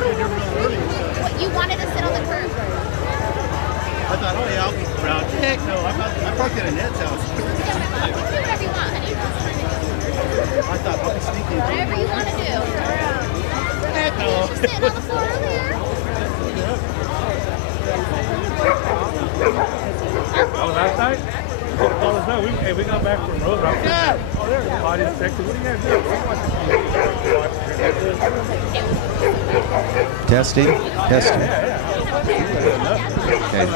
What, you wanted to sit on the curb? I thought, oh yeah, I'll be around. Heck no, I parked at Annette's house. Do whatever you want, honey. I thought, I'll be sneaky. Whatever you want to do. Heck no. You should sit on the floor earlier. Oh, last night? Oh, no, we got back from Road Rock. Oh, there's a body section. What do you guys do? Testing. Okay.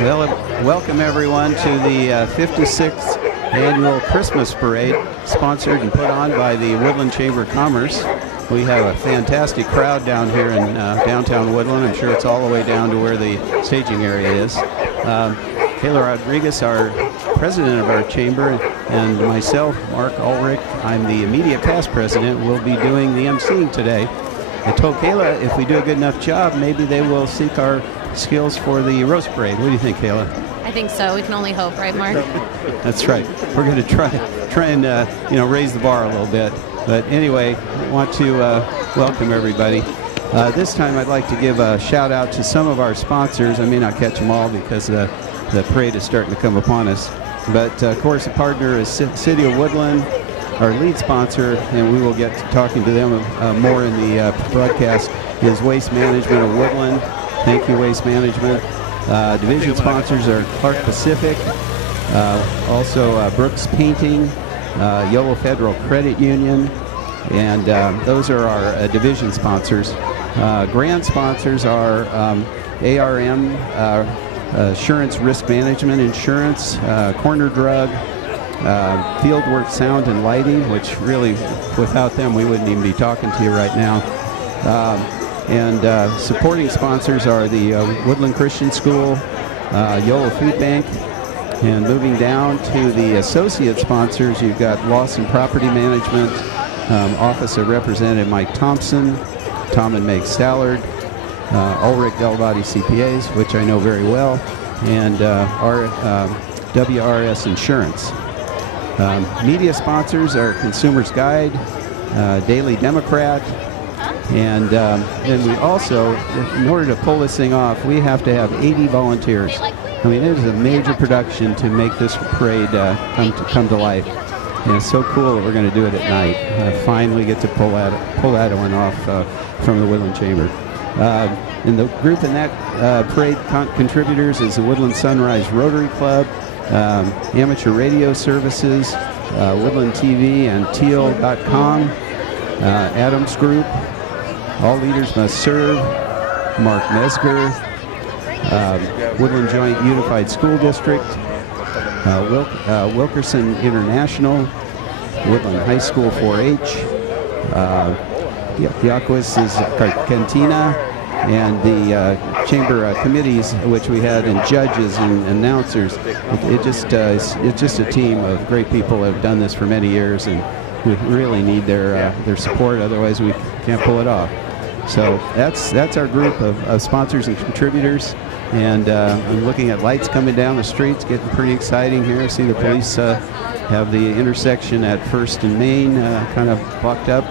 Well, welcome everyone to the 56th annual Christmas parade, sponsored and put on by the Woodland Chamber of Commerce. We have a fantastic crowd down here in downtown Woodland. I'm sure it's all the way down to where the staging area is. Kayla Rodriguez, our president of our chamber, and myself, Mark Ulrich, I'm the immediate past president, will be doing the emceeing today. I told Kayla if we do a good enough job, maybe they will seek our skills for the roast parade. What do you think, Kayla? I think so. We can only hope, right, Mark? That's right. We're going to try and raise the bar a little bit. But anyway, I want to welcome everybody. This time I'd like to give a shout out to some of our sponsors. I may not catch them all because the parade is starting to come upon us. But of course, the partner is City of Woodland, our lead sponsor, and we will get to talking to them more in the broadcast, is Waste Management of Woodland. Thank you, Waste Management. Division sponsors are Clark Pacific, also Brooks Painting, Yolo Federal Credit Union, and those are our division sponsors. Grant sponsors are ARM, Assurance Risk Management Insurance, Corner Drug, Fieldwork Sound and Lighting, which really, without them, we wouldn't even be talking to you right now. And supporting sponsors are the Woodland Christian School, Yolo Food Bank, and moving down to the associate sponsors, you've got Lawson Property Management, Office of Representative Mike Thompson, Tom and Meg Stallard, Ulrich Delvati CPAs, which I know very well, and our WRS Insurance. Media sponsors are Consumers Guide, Daily Democrat, and then we also, in order to pull this thing off, we have to have 80 volunteers. I mean, it is a major production to make this parade come to life. And it's so cool that we're going to do it at night. Finally get to pull that one off from the Woodland Chamber. And the group in that parade contributors is the Woodland Sunrise Rotary Club, Amateur Radio Services, Woodland TV and Teal.com, Adams Group, All Leaders Must Serve, Mark Mesger, Woodland Joint Unified School District, Wilkerson International, Woodland High School 4-H, Yaquis is Cantina, and the chamber committees, which we had, and judges and announcers. It's just a team of great people that have done this for many years, and we really need their support. Otherwise, we can't pull it off. So that's our group of sponsors and contributors. And I'm looking at lights coming down the streets, getting pretty exciting here. I see the police have the intersection at 1st and Main kind of blocked up.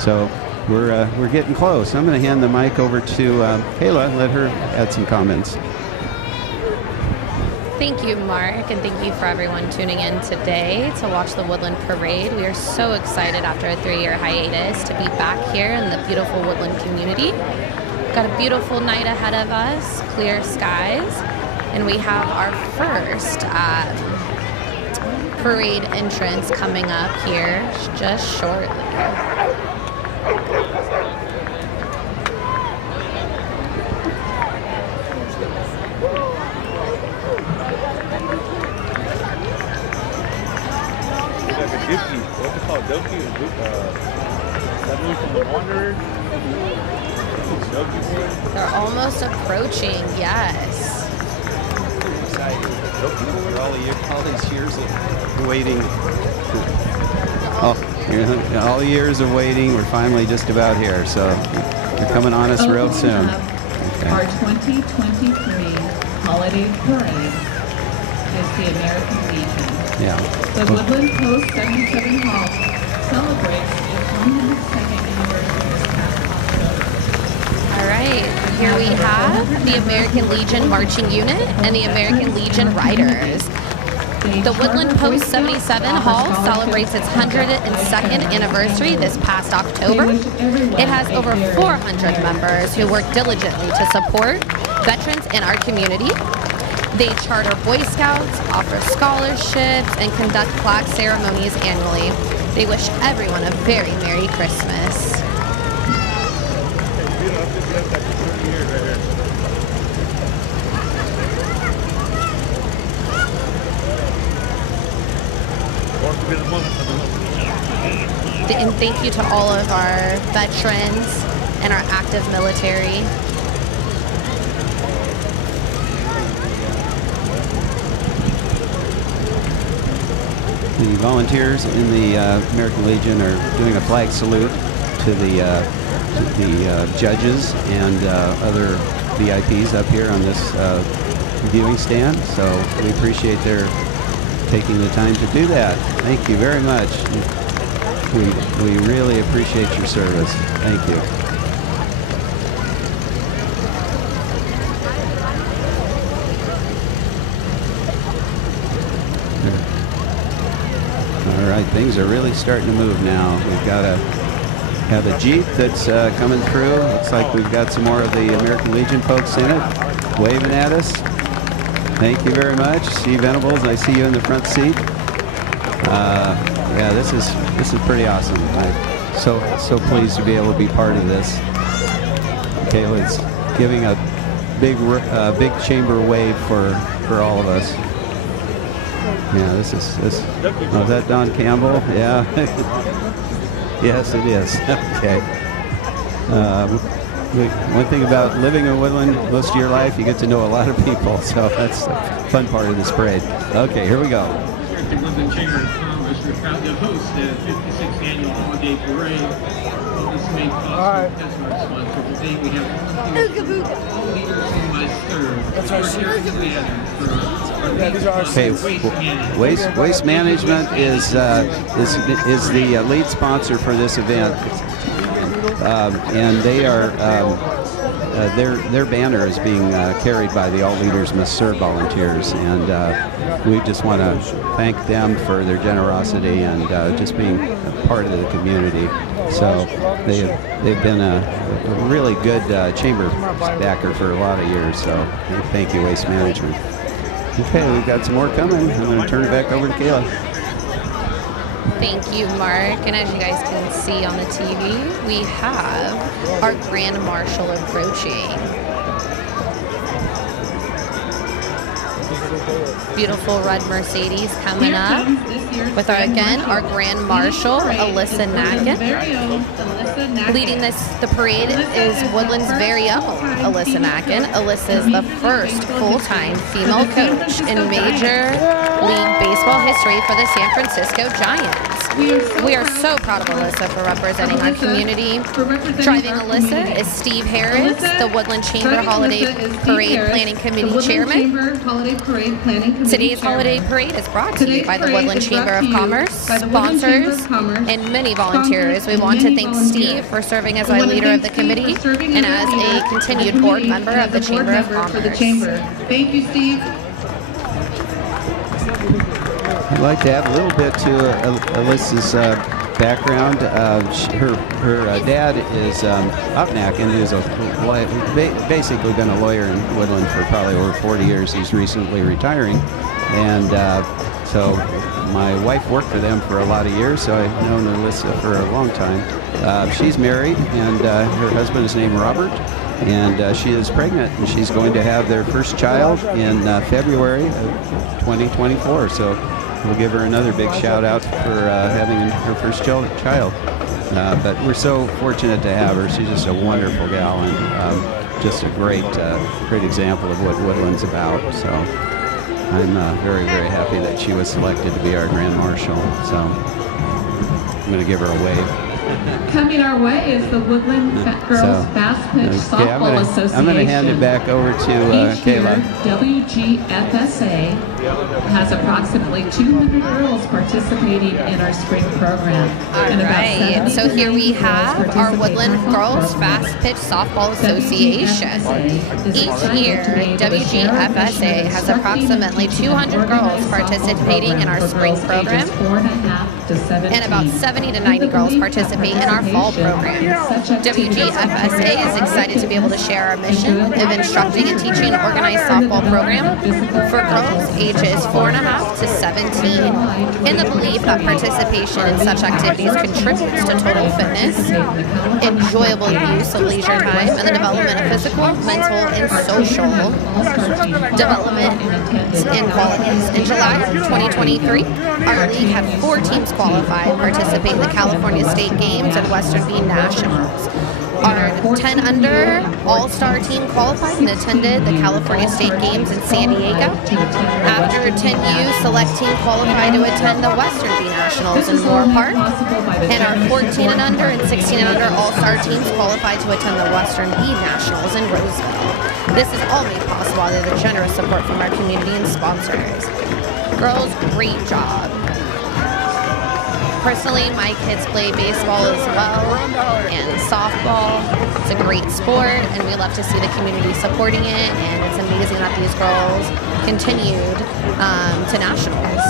So we're getting close. I'm going to hand the mic over to Kayla and let her add some comments. Thank you, Mark, and thank you for everyone tuning in today to watch the Woodland Parade. We are so excited after a 3-year hiatus to be back here in the beautiful Woodland community. We've got a beautiful night ahead of us, clear skies, and we have our first parade entrance coming up here just shortly. What's it called? Doki? That movie from The Wanderer? They're almost approaching, yes. For all these years of waiting. All the years of waiting, we're finally just about here. So they're coming on us real soon. Okay. Our 2023 Holiday Parade is the American Legion. Yeah. The Woodland Post 77 Hall celebrates its 102nd anniversary this past here we have the American Legion Marching Unit and the American Legion Riders. The Woodland Post 77 Hall celebrates its 102nd anniversary this past October. It has over 400 members who work diligently to support veterans in our community. They charter Boy Scouts, offer scholarships, and conduct flag ceremonies annually. They wish everyone a very Merry Christmas. And thank you to all of our veterans and our active military. The volunteers in the American Legion are doing a flag salute to the judges and other VIPs up here on this viewing stand. So we appreciate their taking the time to do that. Thank you very much. We really appreciate your service. Thank you. All right, things are really starting to move now. We've got have a Jeep that's coming through. Looks like we've got some more of the American Legion folks in it, waving at us. Thank you very much, Steve Venables. I see you in the front seat. Yeah, this is pretty awesome. I'm so pleased to be able to be part of this. Kayla's giving a big chamber wave for all of us. Yeah, this. Oh, is that Don Campbell? Yeah. Yes, it is. Okay. One thing about living in Woodland most of your life, you get to know a lot of people, so that's the fun part of this parade. Okay, here we go. Here at the Woodland Chamber of Commerce, we're proud to host the 56th Annual Holiday Parade. This may cost customer sponsor. Today we have all leaders who must serve. That's Okay, Waste Management is the lead sponsor for this event, and they are their banner is being carried by the All Leaders Must Serve volunteers, and we just want to thank them for their generosity and just being a part of the community. So they've been a really good chamber backer for a lot of years. So thank you, Waste Management. Okay, we've got some more coming. I'm going to turn it back over to Kayla. Thank you, Mark. And as you guys can see on the TV, we have our Grand Marshal approaching. Beautiful red Mercedes coming up with our Grand Marshal, Alyssa Nacken. Leading the parade is Woodland's very own Alyssa Nacken. Alyssa is the first full-time female coach in Major League Baseball history for the San Francisco Giants. We are so proud of Alyssa for representing our community. Driving Alyssa is Steve Harris, the Woodland Chamber Holiday Parade Planning Committee Chairman. Today's holiday parade is brought to you by the Woodland Chamber of Commerce, sponsors, and many volunteers. We want to thank Steve for serving as our leader of the committee and as a continued board member of the Chamber of Commerce. Thank you, Steve. I'd like to add a little bit to Alyssa's background. Her dad is Upnack, and is basically been a lawyer in Woodland for probably over 40 years. He's recently retiring, and so my wife worked for them for a lot of years, so I've known Alyssa for a long time. She's married, and her husband is named Robert, and she is pregnant, and she's going to have their first child in February of 2024. So we'll give her another big shout out for having her first child. But we're so fortunate to have her. She's just a wonderful gal, and just a great example of what Woodland's about. So I'm very, very happy that she was selected to be our Grand Marshal. So I'm going to give her a wave. Coming our way is the Woodland Girls Fast Pitch Softball Association. I'm going to hand it back over to Kayla. WGFSA has approximately 200 girls participating in our spring program. And about Right, 70 so to here 90 we girls have our participate Woodland in our fall Girls program. Fast Pitch Softball Association. Each year, WGFSA has approximately 200 girls participating in our spring program, and about 70 to 90 girls participate in our fall program. WGFSA is excited to be able to share our mission of instructing and teaching an organized softball program for girls ages 4.5 to 17, in the belief that participation in such activities contributes to total fitness, enjoyable use of leisure time, and the development of physical, mental, and social development and qualities. In July of 2023, our league had 4 teams qualify and participate in the California State Games and Western B Nationals. Our 10 under all-star team qualified and attended the California State Games in San Diego. After 10U select team qualified to attend the Western B Nationals in Moore Park. And our 14 and under and 16 and under all-star teams qualified to attend the Western B Nationals in Roseville. This is all made possible by the generous support from our community and sponsors. Girls, great job. Personally, my kids play baseball as well and softball. It's a great sport, and we love to see the community supporting it, and it's amazing that these girls continued to nationals.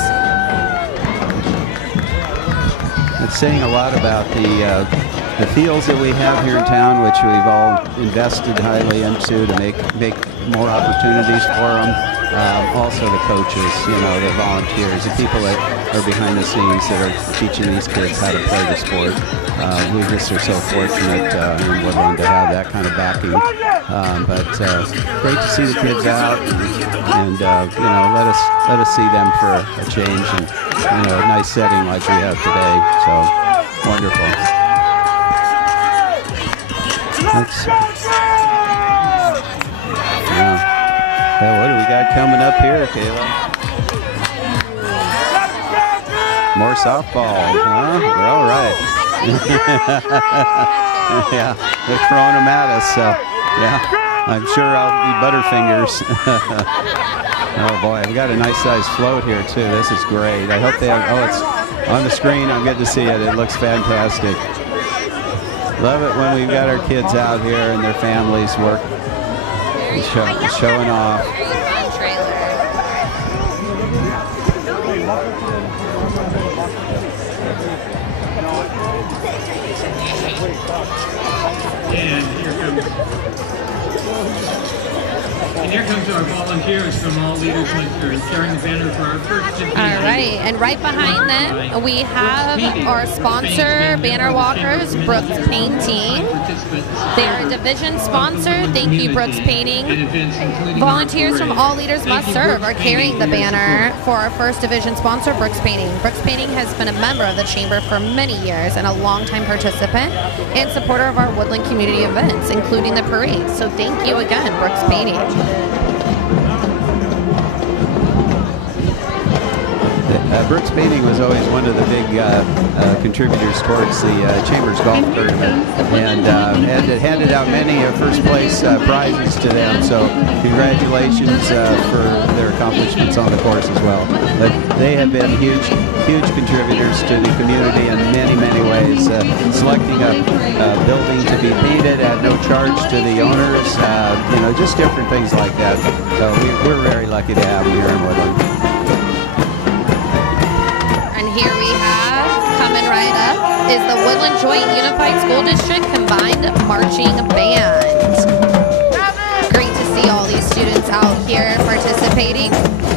It's saying a lot about the fields that we have here in town, which we've all invested highly into to make more opportunities for them. Also the coaches, the volunteers, the people that are behind the scenes that are teaching these kids how to play the sport. We just are so fortunate in Woodland to have that kind of backing. But great to see the kids out, and let us see them for a change and a nice setting like we have today. So wonderful. What do we got coming up here, Kayla? More softball, huh? We're all right. Yeah, they're throwing them at us, so yeah, I'm sure I'll be butterfingers. Oh boy, we got a nice sized float here too. This is great. I hope they have, it's on the screen. I'm getting to see it. It looks fantastic. Love it when we've got our kids out here and their families working. Showing off. And here comes our volunteers from All Leaders Winter carrying the banner for our first division. All right, and right behind them, we have our sponsor, Banner Walkers, Brooks Painting. They're a division sponsor. Thank you, Brooks Painting. Volunteers from All Leaders Must Serve are carrying the banner for our first division sponsor, Brooks Painting. Brooks Painting has been a member of the Chamber for many years and a longtime participant and supporter of our Woodland community events, including the parade. So thank you again, Brooks Painting. Brooks Painting was always one of the big contributors towards the Chambers Golf Tournament, and handed out many first place prizes to them. So congratulations for their accomplishments on the course as well. But they have been huge contributors to the community in many ways. Selecting a building to be painted at no charge to the owners, just different things like that. So we're very lucky to have them here in Woodland. Here we have, coming right up, is the Woodland Joint Unified School District Combined Marching Band. Great to see all these students out here participating.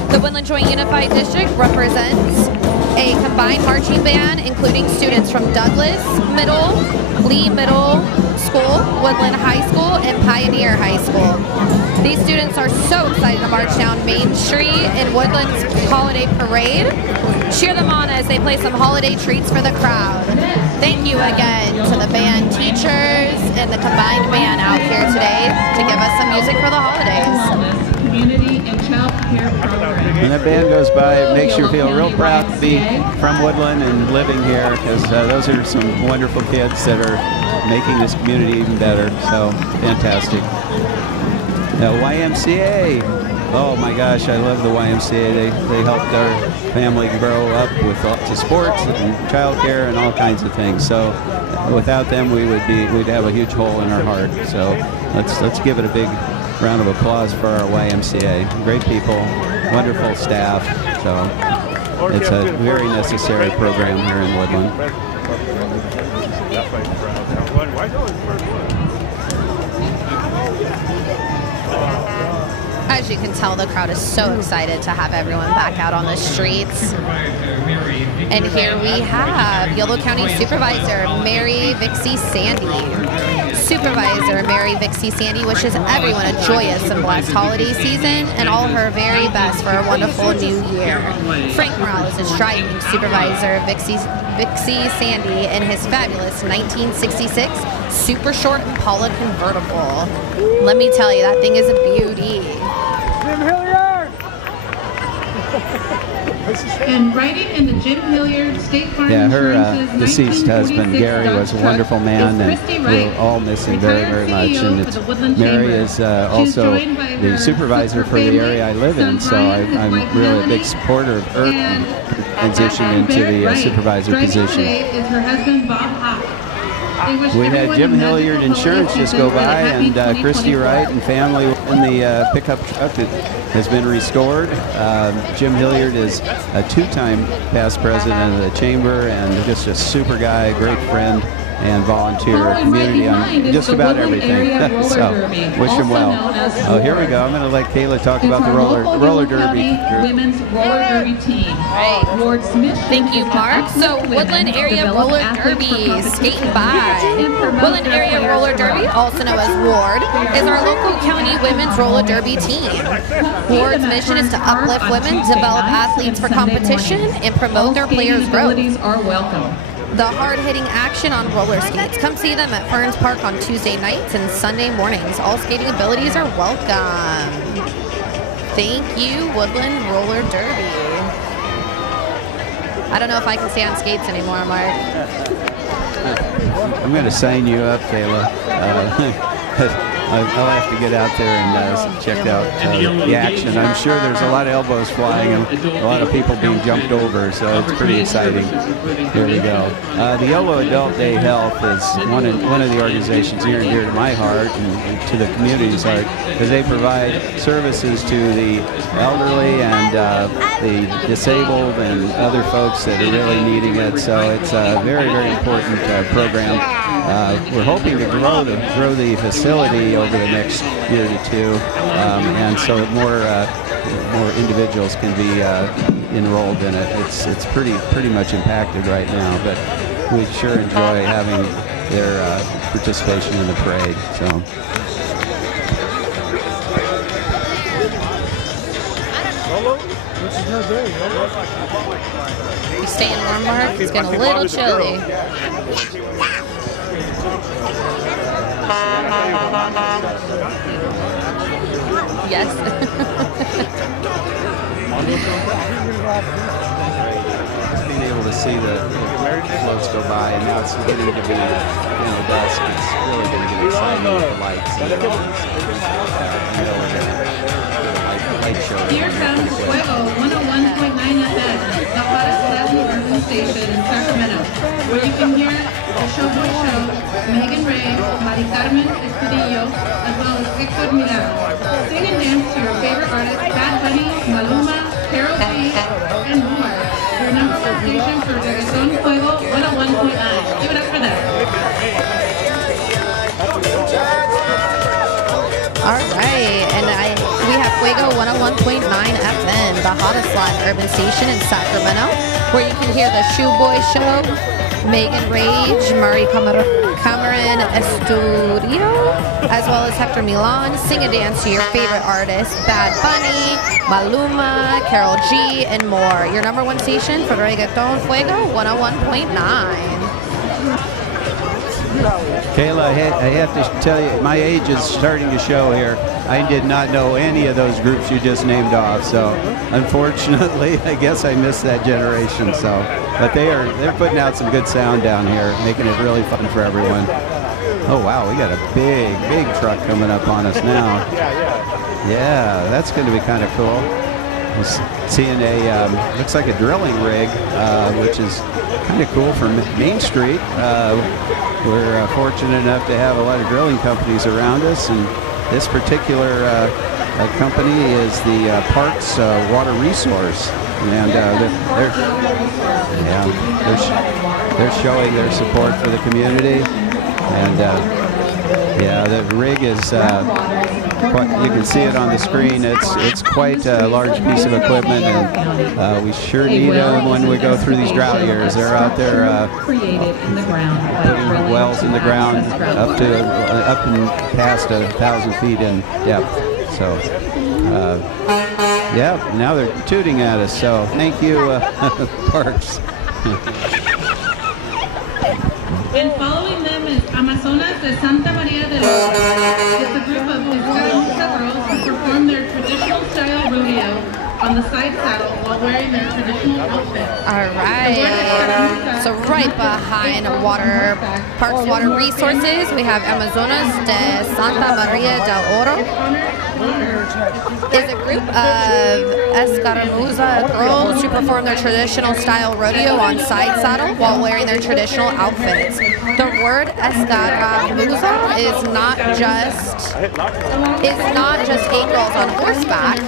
The Woodland Joint Unified District represents a combined marching band including students from Douglas Middle, Lee Middle School, Woodland High School, and Pioneer High School. These students are so excited to march down Main Street in Woodland's holiday parade. Cheer them on as they play some holiday treats for the crowd. Thank you again to the band teachers and the combined band out here today to give us some music for the holidays. When that band goes by, it makes you feel real proud to be from Woodland and living here, because those are some wonderful kids that are making this community even better. So fantastic. YMCA. Oh my gosh, I love the YMCA. They helped our family grow up with lots of sports and childcare and all kinds of things. So without them, we'd have a huge hole in our heart. So let's give it a big round of applause for our YMCA. Great people, wonderful staff. So it's a very necessary program here in Woodland. As you can tell, the crowd is so excited to have everyone back out on the streets. And here we have Yolo County Supervisor Mary Vixie Sandy. Supervisor Mary Vixie Sandy wishes everyone a joyous and blessed holiday season and all her very best for a wonderful new year. Frank Morales is driving Supervisor Vixie Sandy in his fabulous 1966 super short Impala convertible. Let me tell you, that thing is a beauty. Jim Hilliard! And riding in the Jim Hilliard State Farm Yeah, her Insurance's deceased husband, 1946 Gary, Dodge was a truck wonderful man, is and Christy we'll Wright, all miss him very, very retired much. CEO And for it's, the Woodland Mary Chamber. is She's also joined by the her supervisor sister for the family, area I live in, son so Brian, his I'm wife really a Melanie, big supporter of her and transition into Barrett the Wright. supervisor Driving position. today is her husband, Bob Hock. They wish We had everyone Jim a magical Hilliard Insurance holiday just season go with a by, happy and Christy 2024. Wright and family in the pickup truck that has been restored. Jim Hilliard is a two-time past president of the chamber and just a super guy, great friend, and volunteer Following right community behind on is just the about Woodland everything. Area Roller So Derby, wish him also well. known as Oh, here we WARD. go. I'm going to let Kayla talk It's about the our roller local derby. County Women's Roller Derby team. Right. Ward's mission Thank you, is to Mark. uplift So, women, Woodland Area develop Roller athletes for Derby, competition, skating by. and promote Woodland their Area players Roller to Derby, rise. also known as WARD, is our local county women's roller derby team. WARD's mission is to uplift women, develop athletes for competition, and promote their players' growth. Abilities are welcome. The hard-hitting action on roller skates. Come see them at Ferns Park on Tuesday nights and Sunday mornings. All skating abilities are welcome. Thank you, Woodland Roller Derby. I don't know if I can stay on skates anymore, Mark. I'm going to sign you up, Kayla. I'll have to get out there and check out the action. I'm sure there's a lot of elbows flying and a lot of people being jumped over, so it's pretty exciting. Here we go. The Yolo Adult Day Health is one of the organizations near and dear to my heart and to the community's heart, because they provide services to the elderly and the disabled and other folks that are really needing it. So it's a very, very important program. We're hoping to grow the facility over the next year to two, and so that more individuals can be enrolled in it. It's pretty much impacted right now, but we sure enjoy having their participation in the parade. So. You staying warm, Mark? It's getting a little chilly. Yes. Being able to see the floats go by, and now it's getting to be, dusk. It's really going to get exciting with the lights. Light show. Here comes Fuego 101.9 FM, the hottest classic urban station in Sacramento, where you can hear the Showboy Show, Megan Ray, Mari Carmen Estudillo, as well as Hector Milagro. Sing and dance to your favorite artists, Bad Bunny, Maluma, Karol G, and more. Your number one station for Reggaeton Fuego 101.9. Give it up for them. All right, and we have Fuego 101.9 FM, the hottest live urban station in Sacramento, where you can hear the Shoe Boy Show, Megan Rage, Mari Cameron Estudillo, as well as Hector Milan. Sing and dance to your favorite artists, Bad Bunny, Maluma, Karol G, and more. Your number one station for Reggaeton Fuego 101.9. Kayla, I have to tell you, my age is starting to show here. I did not know any of those groups you just named off, so unfortunately, I guess I missed that generation. So, but they're putting out some good sound down here, making it really fun for everyone. Oh, wow, we got a big truck coming up on us now. Yeah, that's going to be kind of cool. Seeing looks like a drilling rig, which is kind of cool for Main Street. We're fortunate enough to have a lot of drilling companies around us, and this particular company is the Parks Water Resource, and they're showing their support for the community, and yeah, the rig is. You can see it on the screen. It's quite a large piece of equipment, and we sure need them when we go through these drought years. They're out there putting wells in the ground up and past 1,000 feet in depth. So, yeah, now they're tooting at us. So, thank you, Parks. And following them is Amazonas de Santa Maria del Oro. It's a group of Escaramuza girls who perform their traditional style rodeo on the side saddle while wearing their traditional outfit. All right. So right behind Parks Water Resources, we have Amazonas de Santa Maria del Oro. Is a group of Escaramuza girls who perform their traditional style rodeo on side saddle while wearing their traditional outfits. The word Escaramuza is not just 8 girls on horseback.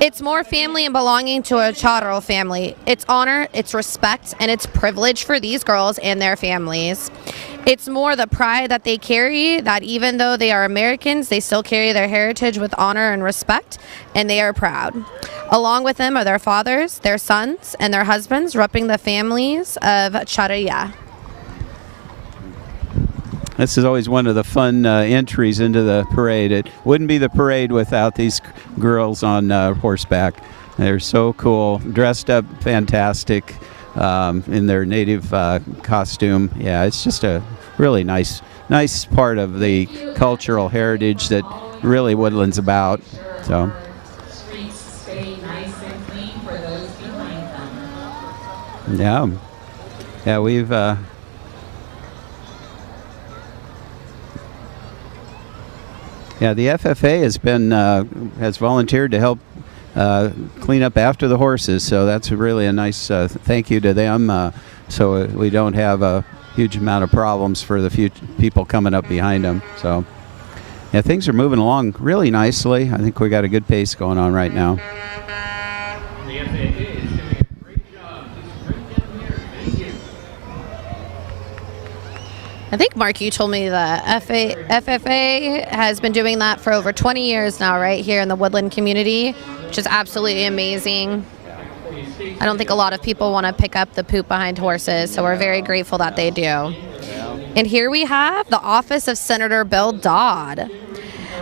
It's more family and belonging to a Charro family. It's honor, it's respect, and it's privilege for these girls and their families. It's more the pride that they carry, that even though they are Americans, they still carry their heritage with honor and respect, and they are proud. Along with them are their fathers, their sons, and their husbands, repping the families of Charilla. This is always one of the fun entries into the parade. It wouldn't be the parade without these girls on horseback. They're so cool, dressed up fantastic in their native costume. Yeah, it's just a really nice part of the cultural heritage that really Woodland's about. So. Streets stay nice and clean for those behind them. Yeah, we've. Yeah, the FFA has volunteered to help clean up after the horses, so that's really a nice thank you to them. So we don't have a huge amount of problems for the future people coming up behind them. So yeah, things are moving along really nicely. I think we got a good pace going on right now. The FAA is doing a great job. Just right down here. Thank you. I think, Mark, you told me the FFA has been doing that for over 20 years now, right here in the Woodland community, which is absolutely amazing. I don't think a lot of people want to pick up the poop behind horses, so we're very grateful that they do. And here we have the office of Senator Bill Dodd.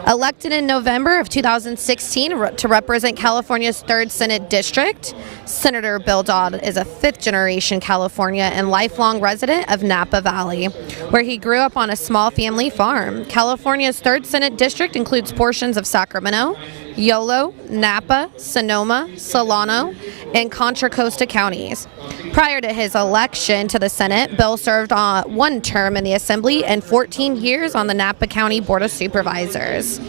Elected in November of 2016 to represent California's 3rd Senate District, Senator Bill Dodd is a 5th-generation California and lifelong resident of Napa Valley, where he grew up on a small family farm. California's 3rd Senate District includes portions of Sacramento, Yolo, Napa, Sonoma, Solano, and Contra Costa counties. Prior to his election to the Senate, Bill served on 1 term in the Assembly and 14 years on the Napa County Board of Supervisors.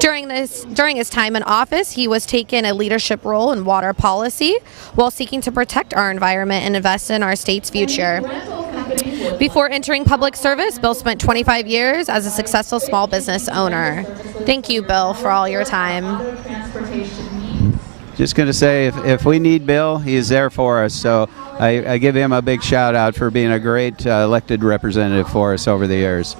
During his time in office, he was taking a leadership role in water policy while seeking to protect our environment and invest in our state's future. Before entering public service, Bill spent 25 years as a successful small business owner. Thank you, Bill, for all your time. Just going to say, if we need Bill, he's there for us. So I give him a big shout out for being a great elected representative for us over the years.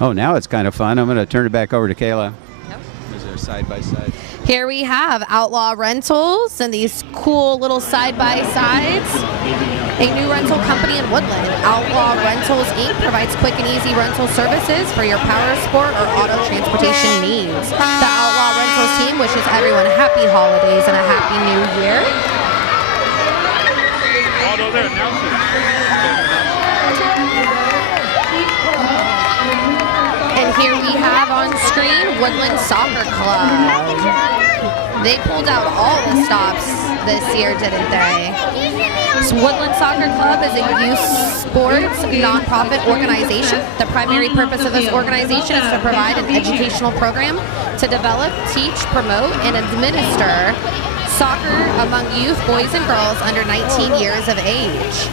Oh, now it's kind of fun. I'm going to turn it back over to Kayla. Yep. Is there side by side? Here we have Outlaw Rentals and these cool little side-by-sides. A new rental company in Woodland. Outlaw Rentals, Inc. provides quick and easy rental services for your power sport or auto transportation needs. The Outlaw Rentals team wishes everyone happy holidays and a happy new year. And here we have on screen Woodland Soccer Club. They pulled out all the stops this year, didn't they? So Woodland Soccer Club is a youth sports nonprofit organization. The primary purpose of this organization is to provide an educational program to develop, teach, promote, and administer soccer among youth, boys and girls under 19 years of age.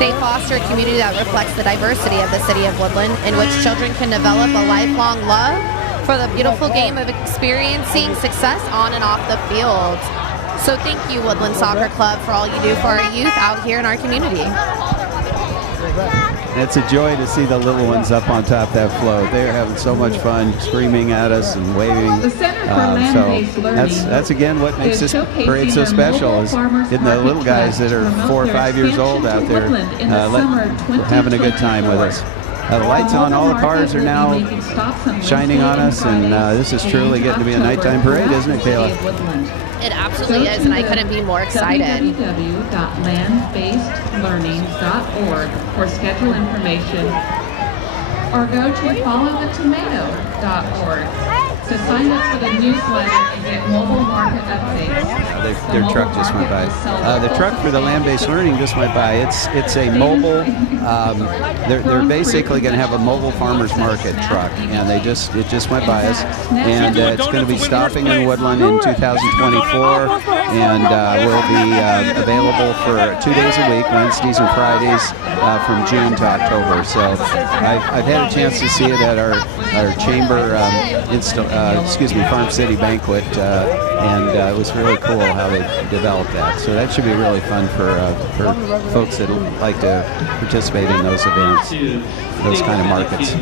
They foster a community that reflects the diversity of the city of Woodland, in which children can develop a lifelong love for the beautiful game of experiencing success on and off the field. So thank you, Woodland Soccer Club, for all you do for our youth out here in our community. It's a joy to see the little ones up on top of that float. They're having so much fun screaming at us and waving. So that's again what makes this parade so special, is getting the little guys that are 4 or 5 years old out there having a good time with us. The lights on, all the cars are now shining on us, and this is truly getting to be a nighttime parade, isn't it, Kayla? It absolutely is, and I couldn't be more excited. www.landbasedlearning.org for schedule information, or go to followthetomato.org to sign up for the newsletter and get mobile market updates. Their truck just went by. The truck for the land-based learning just went by. It's a mobile. They're basically going to have a mobile farmers market truck, and it just went by us, and it's going to be stopping in Woodland in 2024, and will be available for 2 days a week, Wednesdays and Fridays, from June to October. So I've had a chance to see it at our chamber Farm City banquet, and it was really cool how they developed that. So that should be really fun for folks that like to participate in those events, those kind of markets.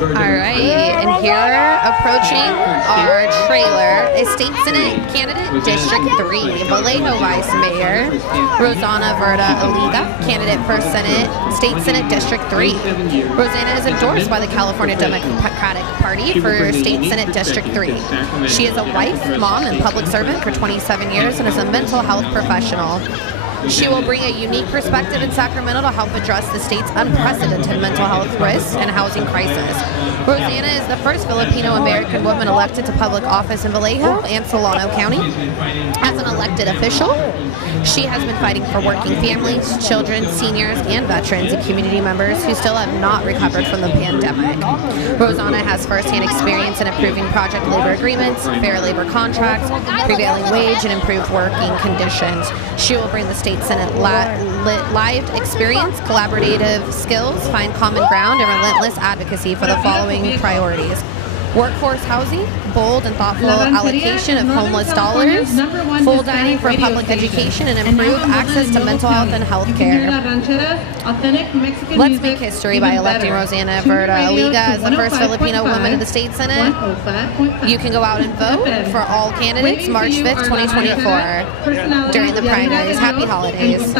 All right, and here approaching our trailer is State Senate candidate District 3, Vallejo Vice Mayor Rosanna Verda Aliga, candidate for State Senate District 3. Rosanna is endorsed by the California Democratic Party for State Senate District 3. She is a wife, mom, and public servant for 27 years and is a mental health professional. She will bring a unique perspective in Sacramento to help address the state's unprecedented mental health risks and housing crisis. Rosanna is the first Filipino-American woman elected to public office in Vallejo and Solano County. As an elected official, she has been fighting for working families, children, seniors, and veterans and community members who still have not recovered from the pandemic. Rosanna has firsthand experience in improving project labor agreements, fair labor contracts, prevailing wage, and improved working conditions. She will bring the State Senate lived experience, collaborative skills, find common ground, and relentless advocacy for the following priorities: workforce housing, bold and thoughtful allocation of homeless dollars, full dining for public education, and improved access to mental health and health care. Let's make history by electing Rosanna Verda Aliga as the first Filipino woman in the State Senate. You can go out and vote for all candidates March 5th, 2024 during the primaries. Happy holidays.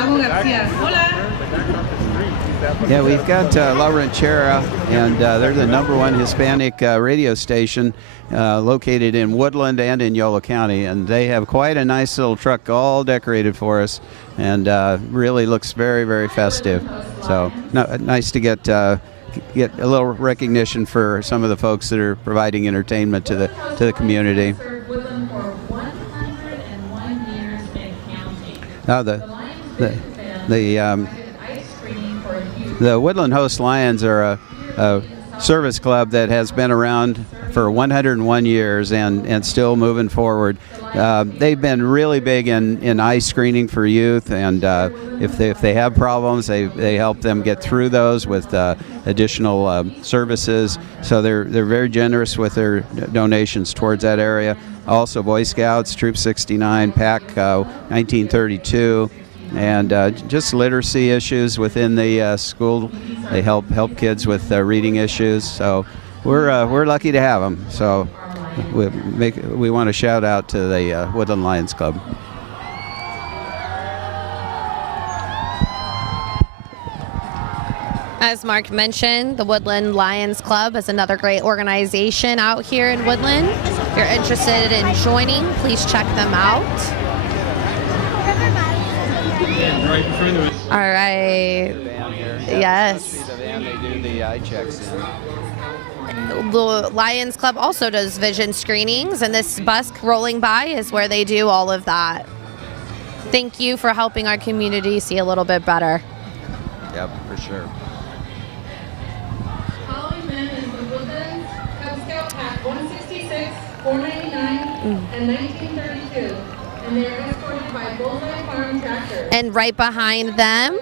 Yeah, we've got La Ranchera, and they're the #1 Hispanic radio station located in Woodland and in Yolo County, and they have quite a nice little truck all decorated for us, and really looks very, very festive. So nice to get a little recognition for some of the folks that are providing entertainment to the community. The Woodland Host Lions are a service club that has been around for 101 years and still moving forward. They've been really big in eye screening for youth, and if they have problems, they help them get through those with additional services. So they're very generous with their donations towards that area. Also, Boy Scouts, Troop 69, PAC 1932. And just literacy issues within the school. They help kids with reading issues. So we're lucky to have them. So we want to shout out to the Woodland Lions Club. As Mark mentioned, the Woodland Lions Club is another great organization out here in Woodland. If you're interested in joining, please check them out. Right in front of us. All right. Yes. The van they do the eye checks in. the Lions Club also does vision screenings, and this bus rolling by is where they do all of that. Thank you for helping our community see a little bit better. Yep, for sure. Following them is the Woodland Cub Scout Pack 166, 499, and 1932. And they are escorted by Bullseye Farm tractors. And right behind them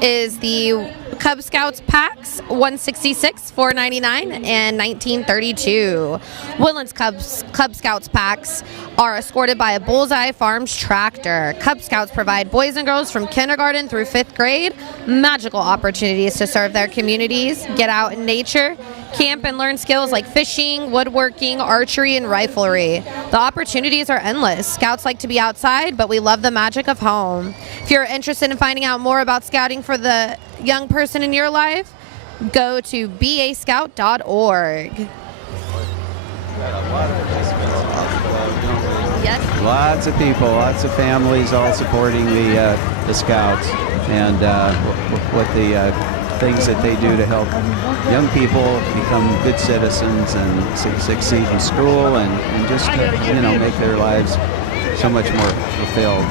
is the Cub Scouts packs 166, 499, and 1932. Woodland's Cub Scouts packs are escorted by a Bullseye Farms tractor. Cub Scouts provide boys and girls from kindergarten through 5th grade magical opportunities to serve their communities, get out in nature, camp, and learn skills like fishing, woodworking, archery, and riflery. The opportunities are endless. Scouts like to be outside, but we love the magic of home. If you're interested in finding out more about scouting for the young person in your life, go to bascout.org. Yes. Lots of people, lots of families all supporting the Scouts and what the things that they do to help young people become good citizens and succeed in school and just make their lives so much more fulfilled.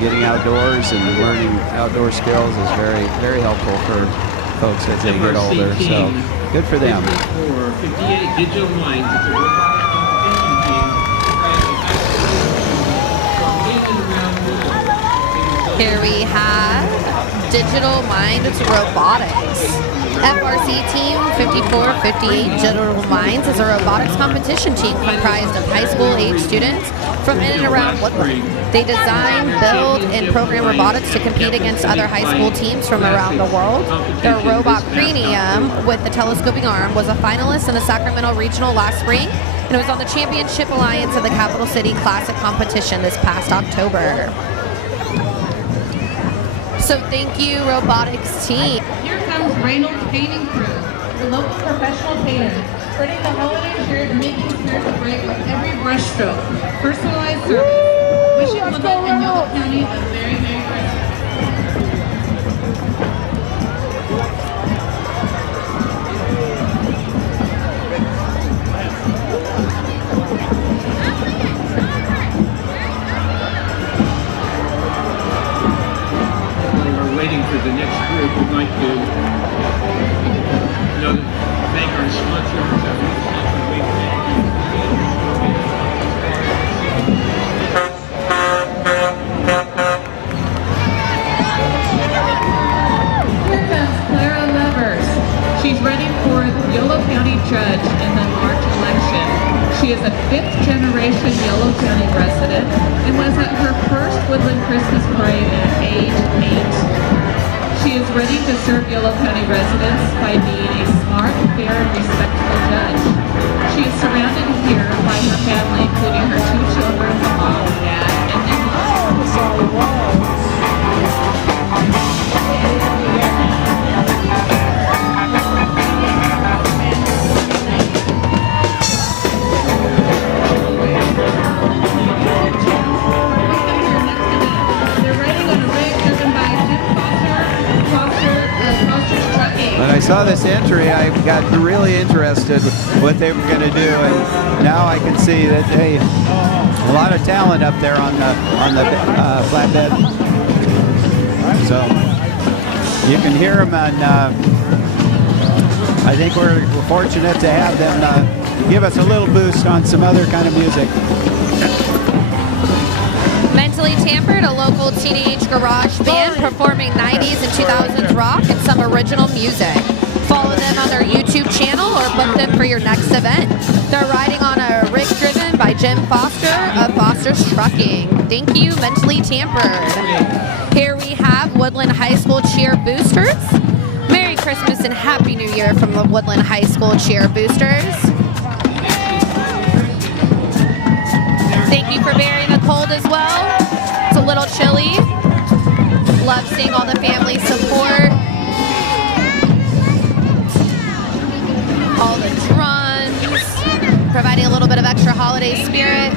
Getting outdoors and learning outdoor skills is very, very helpful for folks as they get older. So good for them. For 58 digital minds, it's a robotic competition team. Here we have Digital Minds Robotics. FRC Team 5458 Digital Minds is a robotics competition team comprised of high school age students from in and around Woodland. They design, build, and program robotics to compete against other high school teams from around the world. Their robot Premium with the telescoping arm was a finalist in the Sacramento Regional last spring, and it was on the Championship Alliance of the Capital City Classic competition this past October. So thank you, robotics team. Here comes Reynolds Painting Crew, the local professional painter, spreading the holiday cheer to make you feel great with every brush stroke. Personalized service. Wishing Woodland and Yolo County a very, Merry Christmas. Waiting for the next group, we'd like to thank our sponsors. Here comes Clara Levers. She's ready for Yolo County judge in the March election. She is a 5th-generation Yolo County resident and was at her first Woodland Christmas parade at age 8. She is ready to serve Yolo County residents by being a smart, fair, and respectful judge. She is surrounded here by her family, including her 2 children, mom, dad, and in-laws. When I saw this entry, I got really interested what they were going to do, and now I can see that hey, a lot of talent up there on the flatbed. So you can hear them, and I think we're fortunate to have them give us a little boost on some other kind of music. Mentally Tampered, a local teenage garage band performing 90s and 2000s rock and some original music. Follow them on their YouTube channel or book them for your next event. They're riding on a rig driven by Jim Foster of Foster's Trucking. Thank you, Mentally Tampered. Here we have Woodland High School Cheer Boosters. Merry Christmas and Happy New Year from the Woodland High School Cheer Boosters. Thank you for bearing the cold as well. It's a little chilly. Love seeing all the family support. All the drums, providing a little bit of extra holiday spirit.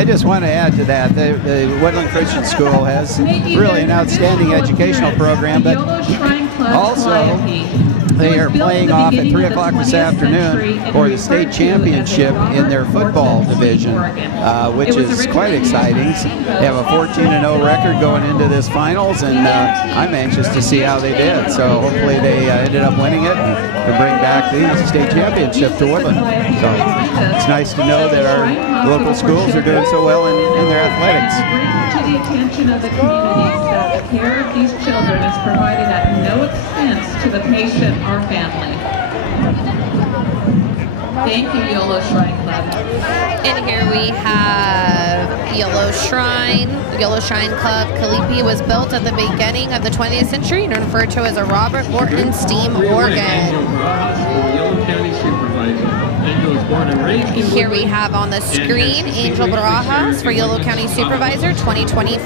I just want to add to that. The Woodland Christian School has really an outstanding educational program, but also they are playing off at 3 o'clock this afternoon for the state championship in their football division, which is quite exciting. They have a 14-0 record going into this finals, and I'm anxious to see how they did. So hopefully they ended up winning it and can bring back the state championship to Woodland. So it's nice to know that our local schools are doing so well in their athletics. To the attention of the community that the care of these children is provided at no expense to the patient or family. Thank you, YOLO Shrine Club. And here we have YOLO Shrine. YOLO Shrine Club Kalihi was built at the beginning of the 20th century and referred to as a Robert Morton steam organ. Here we have on the screen Angel Barajas for Yolo County Supervisor 2024.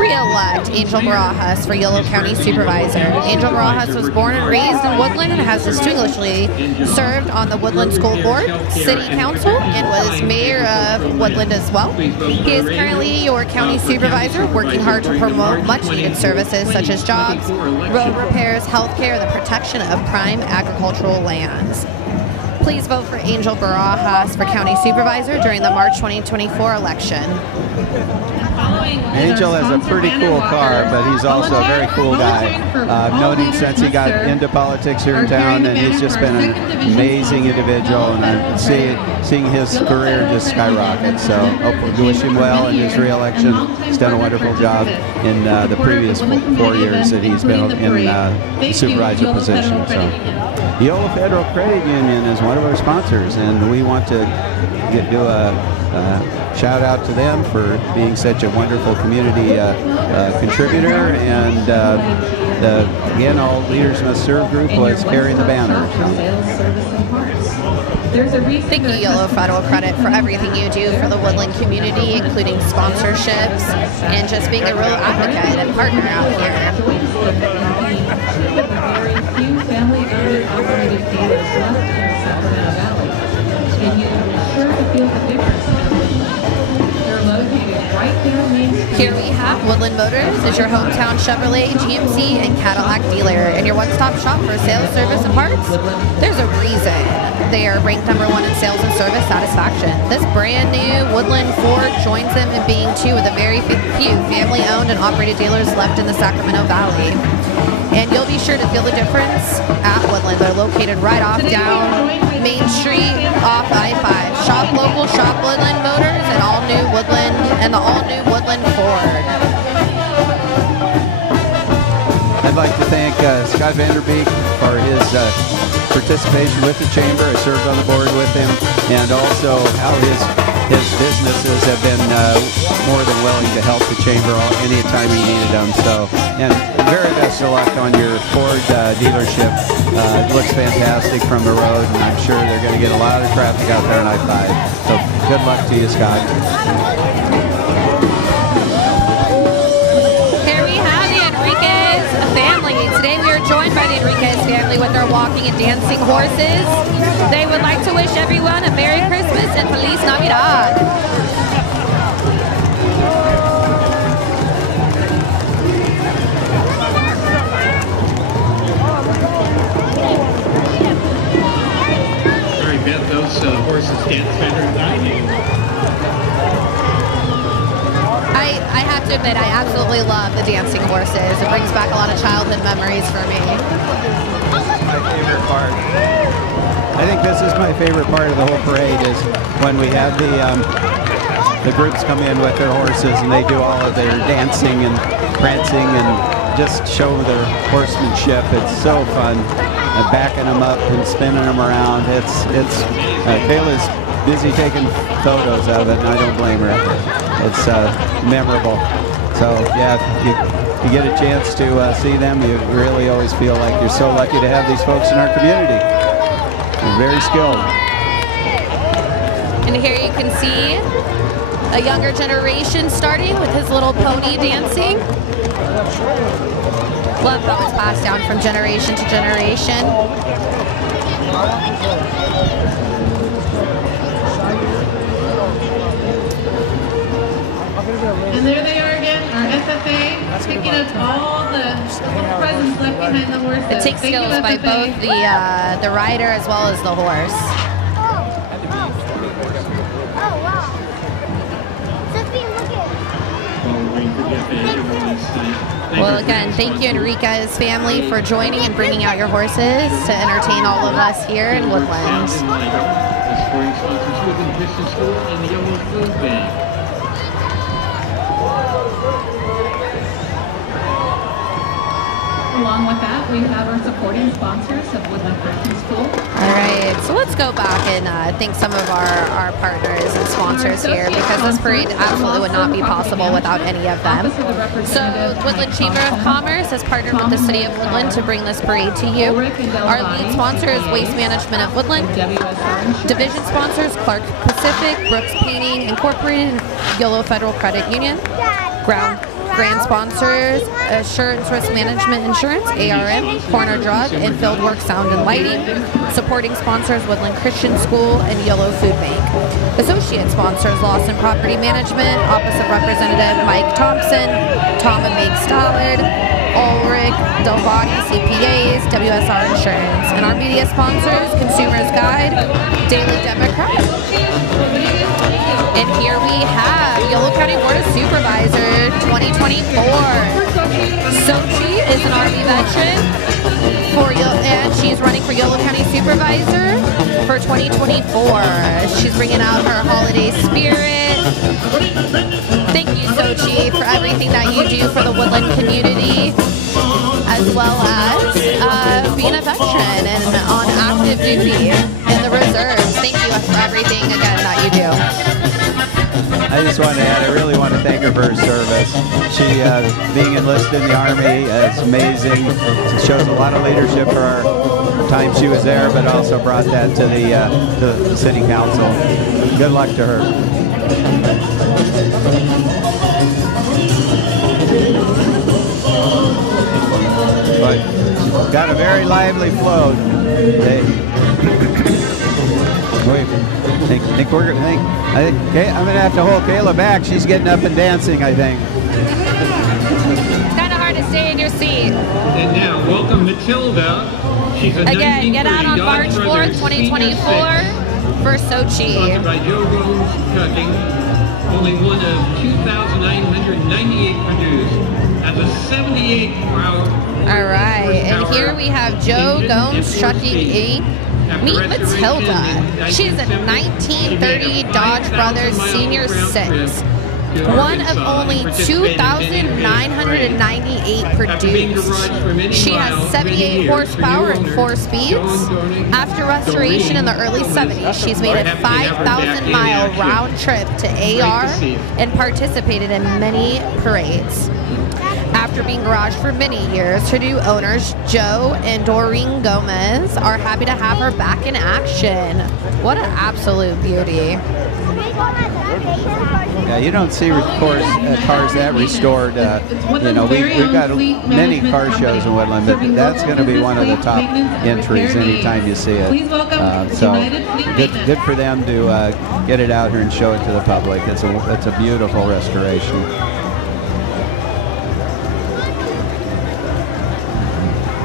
Re-elect Angel Barajas for Yolo County Supervisor. Angel Barajas was born and raised in Woodland and has distinguishedly served on the Woodland School Board, City Council, and was Mayor of Woodland as well. He is currently your County Supervisor, working hard to promote much-needed services such as jobs, road repairs, healthcare, and the protection of prime agricultural lands. Please vote for Angel Barajas for County Supervisor during the March 2024 election. Angel has a pretty cool car, but he's also a very cool guy. I've known him since he got into politics here in town, and he's just been an amazing individual, and I'm seeing his career just skyrocket. So hopefully we wish him well in his re-election. He's done a wonderful job in the previous 4 years that he's been in the supervisor position. So YOLO Federal Credit Union is one of our sponsors, and we want to do a shout out to them for being such a wonderful community contributor, and again, All Leaders Must Serve group was carrying the banner. Thank you, YOLO Federal Credit, for everything you do for the Woodland community, including sponsorships and just being a real advocate and partner out here. Few family-owned operated dealers left in the Sacramento Valley, and you're sure to feel the difference. They're located right down Main Street. Here we have Woodland Motors is your hometown Chevrolet, GMC, and Cadillac dealer, and your one-stop shop for sales, service, and parts. There's a reason they are ranked #1 in sales and service satisfaction. This brand new Woodland Ford joins them in being two of the very few family-owned and operated dealers left in the Sacramento Valley. And you'll be sure to feel the difference at Woodland. They're located right off down Main Street off I-5. Shop local, shop Woodland Motors, and all-new Woodland, and the all-new Woodland Ford. I'd like to thank Scott Vanderbeek for his participation with the Chamber. I served on the board with him, and also how his businesses have been more than willing to help the Chamber anytime he needed them. So, and very best of luck on your Ford dealership. It looks fantastic from the road, and I'm sure they're going to get a lot of traffic out there on I-5. So good luck to you, Scott. Here we have the Enriquez family. Today we are joined by the Enriquez family with their walking and dancing horses. They would like to wish everyone a Merry Christmas and Feliz Navidad. Those horses dance better than I do. I have to admit, I absolutely love the dancing horses. It brings back a lot of childhood memories for me. My favorite part. I think this is my favorite part of the whole parade is when we have the groups come in with their horses and they do all of their dancing and prancing and just show their horsemanship. It's so fun. Backing them up and spinning them around. Kayla's busy taking photos of it, and I don't blame her. It's memorable. So yeah, if you get a chance to see them, you really always feel like you're so lucky to have these folks in our community. They're very skilled. And here you can see a younger generation starting with his little pony dancing. Love how it's passed down from generation to generation. of all the presents left behind the horses. It takes Thank you, skills by SFA. both the rider as well as the horse. Oh, wow. Sophie, look at Well, again, thank you, Enrica's family, for joining and bringing out your horses to entertain all of us here in Woodland. The sporting sponsors Woodland Christian School and the Yellow Food Bank. Along with that, we have our supporting sponsors of Woodland Christian School. All right, so let's go back and thank some of our partners and sponsors here, because this parade absolutely would not be possible without any of them. So Woodland Chamber of Commerce has partnered with the City of Woodland to bring this parade to you. Our lead sponsor is Waste Management of Woodland. Division sponsors Clark Pacific, Brooks Painting Incorporated, Yolo Federal Credit Union. Grand sponsors Assurance Risk Management Insurance, ARM, Corner Drug, and Fieldwork Sound and Lighting. Supporting sponsors Woodland Christian School and Yellow Food Bank. Associate sponsors Lawson Property Management, Office of Representative Mike Thompson, Tom and Meg Stallard, Ulrich Delvati CPAs, WSR Insurance. And our media sponsors, Consumers Guide, Daily Democrat. And here we have Yolo County Board of Supervisor 2024. Sochi is an Army veteran and she's running for Yolo County Supervisor for 2024. She's bringing out her holiday spirit. Thank you, Sochi, for everything that you do for the Woodland community, as well as being a veteran and on active duty in the reserves. Thank you for everything, again, that you do. I just want to add, I really want to thank her for her service. She, being enlisted in the Army, is amazing. She shows a lot of leadership for our time she was there, but also brought that to the City Council. Good luck to her. But got a very lively float. Wait, I think I'm gonna have to hold Kayla back. She's getting up and dancing, I think. It's kind of hard to stay in your seat. And now, welcome Matilda. She's a Again, get out on March 4th, 2024 for Sochi. Sponsored by Joe Rose Trucking. Only one of 2,998 produced. Has a 78 hour. All right, and here we have Joe Gomes Trucking Inc. Meet Matilda. She's a 1930 Dodge Brothers Senior 6. One of only 2,998 produced. She has 78 horsepower and 4 speeds. After restoration in the early 70s, she's made a 5,000-mile round trip to AR and participated in many parades. After being garaged for many years, her new owners, Joe and Doreen Gomez, are happy to have her back in action. What an absolute beauty. Yeah, you don't see cars that restored. We've got many car shows in Woodland, but that's going to be one of the top entries anytime you see it. So good for them to get it out here and show it to the public. It's a beautiful restoration.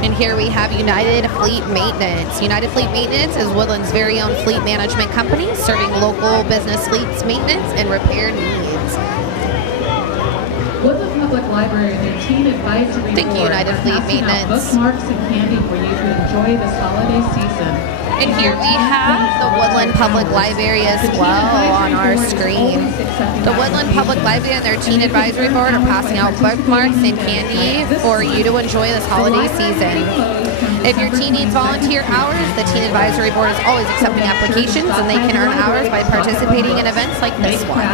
And here we have United Fleet Maintenance. United Fleet Maintenance is Woodland's very own fleet management company, serving local business fleets maintenance and repair needs. Woodland Public Library and their teen advisory Thank you, board United are Fleet passing out Maintenance. bookmarks and candy for you to enjoy this holiday season. And here we have the Woodland Public Library as well on our screen. The Woodland Public Library and their Teen Advisory Board are passing out bookmarks and candy for you to enjoy this holiday season. If your teen needs volunteer hours, the Teen Advisory Board is always accepting applications, and they can earn hours by participating in events like this one.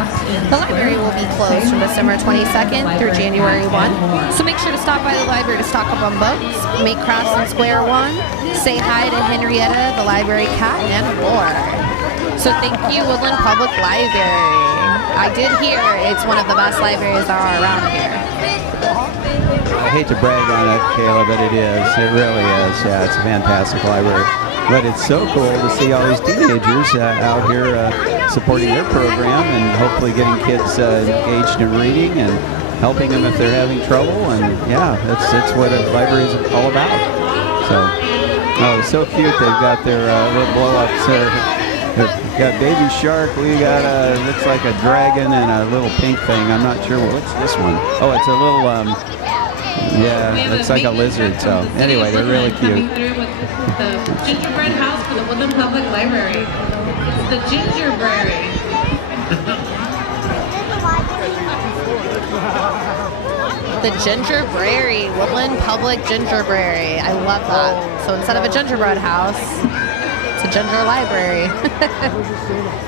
The library will be closed from December 22nd through January 1, so make sure to stop by the library to stock up on books, make crafts in Square One, say hi to Henrietta, the library cat, and more. So thank you, Woodland Public Library. I did hear it's one of the best libraries there are around here. I hate to brag on it, Kayla, but it is. It really is. Yeah, it's a fantastic library. But it's so cool to see all these teenagers out here supporting their program and hopefully getting kids engaged in reading and helping them if they're having trouble. And yeah, that's what a library is all about. So, oh, it's so cute. They've got their little blow-ups there. They've got baby shark. We got looks like a dragon and a little pink thing. I'm not sure what's this one. Oh, it's a little yeah, looks like a lizard. So anyway, they're really cute. The gingerbread house for the Woodland Public Library. It's the gingerbread. The gingerbread, Woodland Public Gingerbread. I love that. So instead of a gingerbread house, it's a ginger library.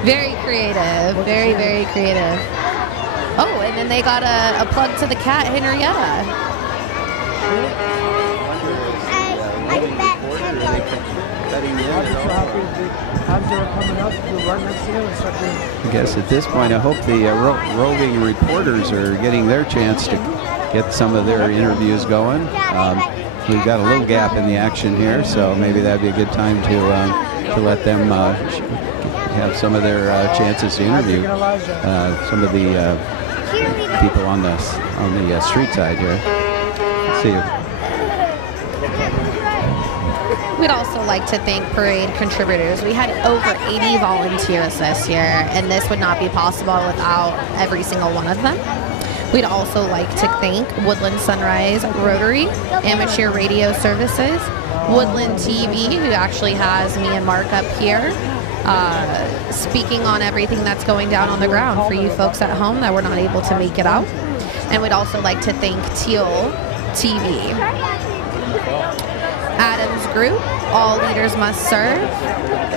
Very creative. Very, very creative. Oh, and then they got a plug to the cat, Henrietta. I bet I guess at this point, I hope the roving reporters are getting their chance to get some of their interviews going. We've got a little gap in the action here, so maybe that'd be a good time to let them have some of their chances to interview some of the people on the street side here. Let's see. We'd also like to thank parade contributors. We had over 80 volunteers this year, and this would not be possible without every single one of them. We'd also like to thank Woodland Sunrise Rotary, Amateur Radio Services, Woodland TV, who actually has me and Mark up here speaking on everything that's going down on the ground for you folks at home that were not able to make it out. And we'd also like to thank Teal TV. Adams Group, All Leaders Must Serve,